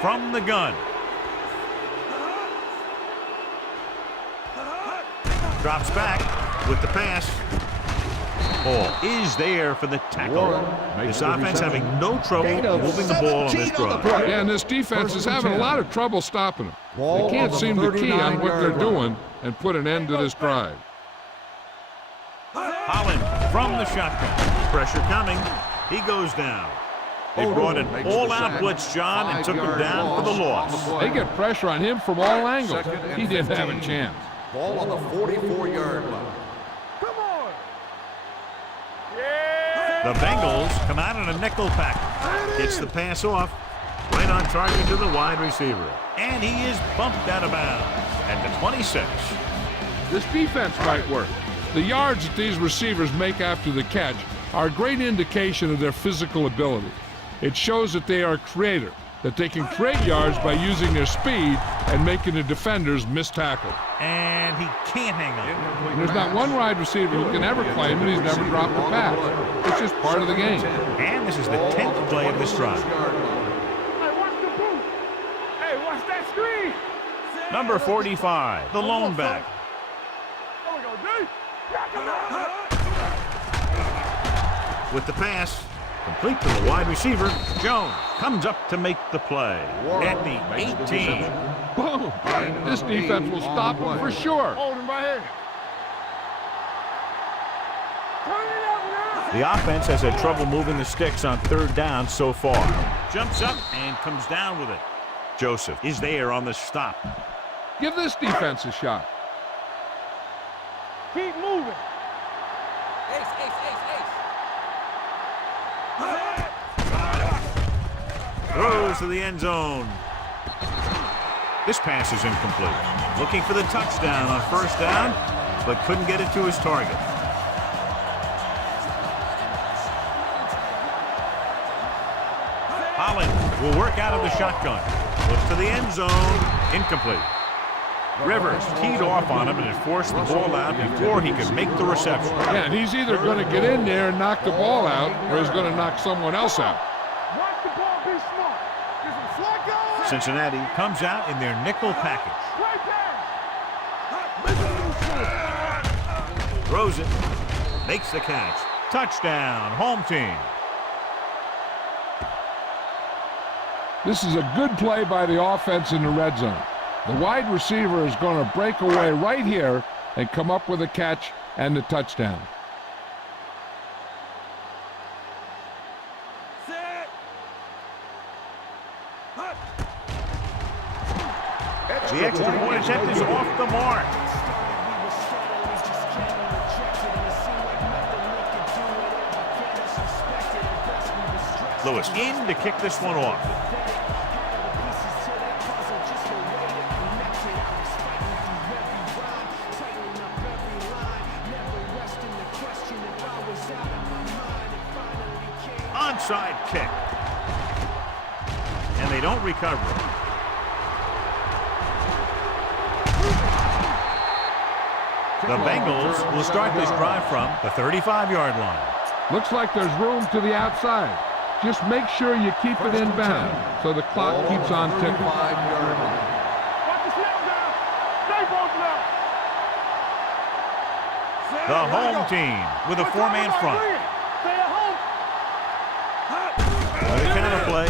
From the gun. Drops back with the pass. Ball is there for the tackle. This offense having no trouble moving the ball on this drive. Yeah, and this defense is having a lot of trouble stopping them. They can't seem to key on what they're doing and put an end to this drive. Holland from the shotgun. Pressure coming. He goes down. They brought an makes the all-out sack. blitz, John, and took him 5-yard down for the loss loss. on the They play. get pressure on him from all angles. Second and He didn't have a 15. chance. Ball on the 44-yard line. Come on. Yeah. The Bengals come out in a nickel package. Gets the pass off. Right on target to the wide receiver. And he is bumped out of bounds at the 26. This defense might work. The yards that these receivers make after the catch are a great indication of their physical ability. It shows that they are creative, that they can create yards by using their speed and making the defenders miss tackle. And he can't hang on. And there's not one wide receiver who can ever claim that he's never dropped a pass. It's just part of the game. And this is the 10th play of this drive. Hey, watch the boot. Hey, watch that screen. Number 45, the lone back. There we go, D. Come on. With the pass, complete to the wide receiver. Jones comes up to make the play at the 18. Boom! This defense will stop him for sure. Hold him right here. Turn it up now. The offense has had trouble moving the sticks on third down so far. Jumps up and comes down with it. Joseph is there on the stop. Give this defense a shot. Keep moving. Throws to the end zone. This pass is incomplete. Looking for the touchdown on first down, but couldn't get it to his target. Holland will work out of the shotgun. Looks to the end zone. Incomplete. Rivers teed off on him and had forced the ball out before he could make the reception. Yeah, and he's either going to get in there and knock the ball out, or he's going to knock someone else out. Watch the ball, be smart. There's a flag going. Cincinnati comes out in their nickel package. Right there. Throws it. Makes the catch. Touchdown, home team. This is a good play by the offense in the red zone. The wide receiver is going to break away right here and come up with a catch and the touchdown. The extra point attempt is off the mark. Lewis in to kick this one off. Onside kick. And they don't recover it. The Bengals will start this drive from the 35-yard line. Looks like there's room to the outside. Just make sure you keep it in bounds so the clock keeps on ticking. 5-yard line. Watch the snap down. Stay both now. The home team with a four-man front. Stay at home. The counter play.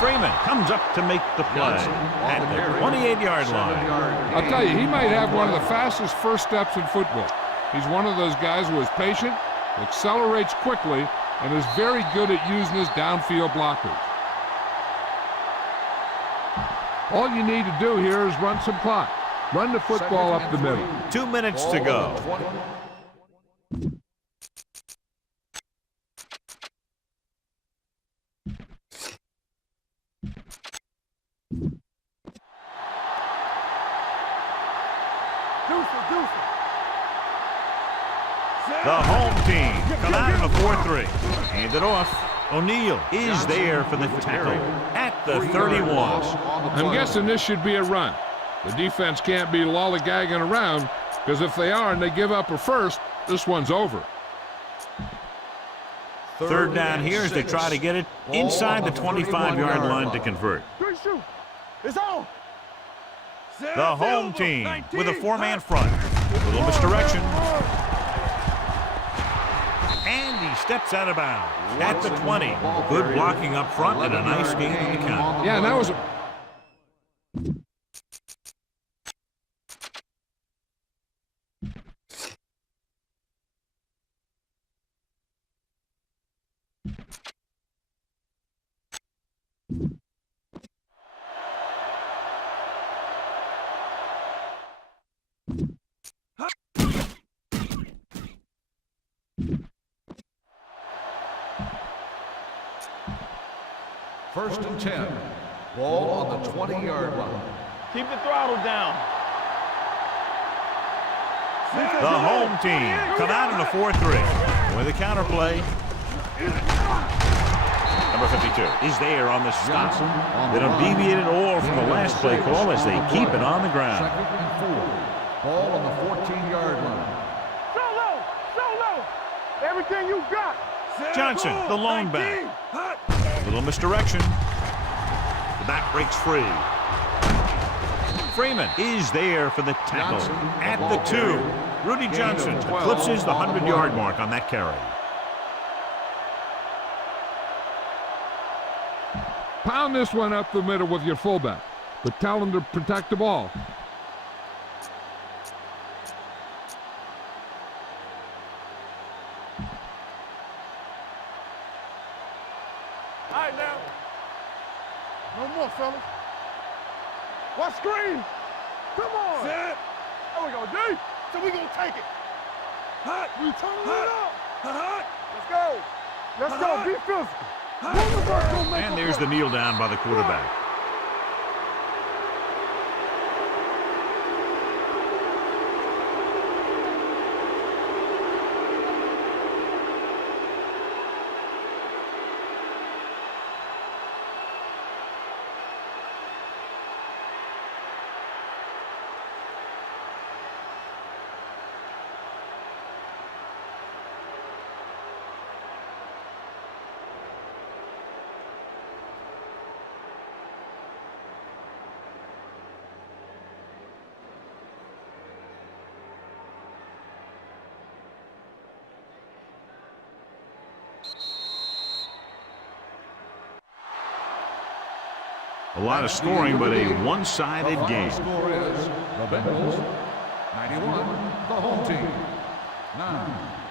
Freeman comes up to make the play at the 28-yard line. I'll tell you, he might have one of the fastest first steps in football. He's one of those guys who is patient, accelerates quickly, and is very good at using his downfield blockers. All you need to do here is run some clock. Run the football up the middle. 2 minutes to go. The home team come out in a 4-3. Hand it off. O'Neal is there for the tackle at the 31. I'm guessing this should be a run. The defense can't be lollygagging around, because if they are and they give up a first, this one's over. Third down here as they try to get it inside the 25-yard line to convert. Good shoot. It's on. The home team with a four-man front. Little misdirection. And he steps out of bounds at the 20. Good blocking up front and a nice gain in the count. Yeah, and that was a... First and 10. Ball on the 20-yard line. Keep the throttle down. The home team come out in a 4-3 with a counter play. Number 52 is there on the stop. They don't deviate at all from the last play call as they keep it on the ground. Second and 4. Ball on the 14-yard line. Solo. Everything you got. Johnson, the lone back. A little misdirection. The back breaks free. Freeman is there for the tackle at the 2. Rudy Johnson eclipses the 100-yard mark on that carry. Pound this one up the middle with your fullback, but tell him to protect the ball. All right, now. No more, fellas. What screen? Come on. Set. There we go, D. So we gonna take it. Hot. We turning it up. Hot. Let's go. Let's go. Be physical. And there's the kneel down by the quarterback. A lot of scoring, but a one-sided game. The score is the Bengals 91, the home team 9.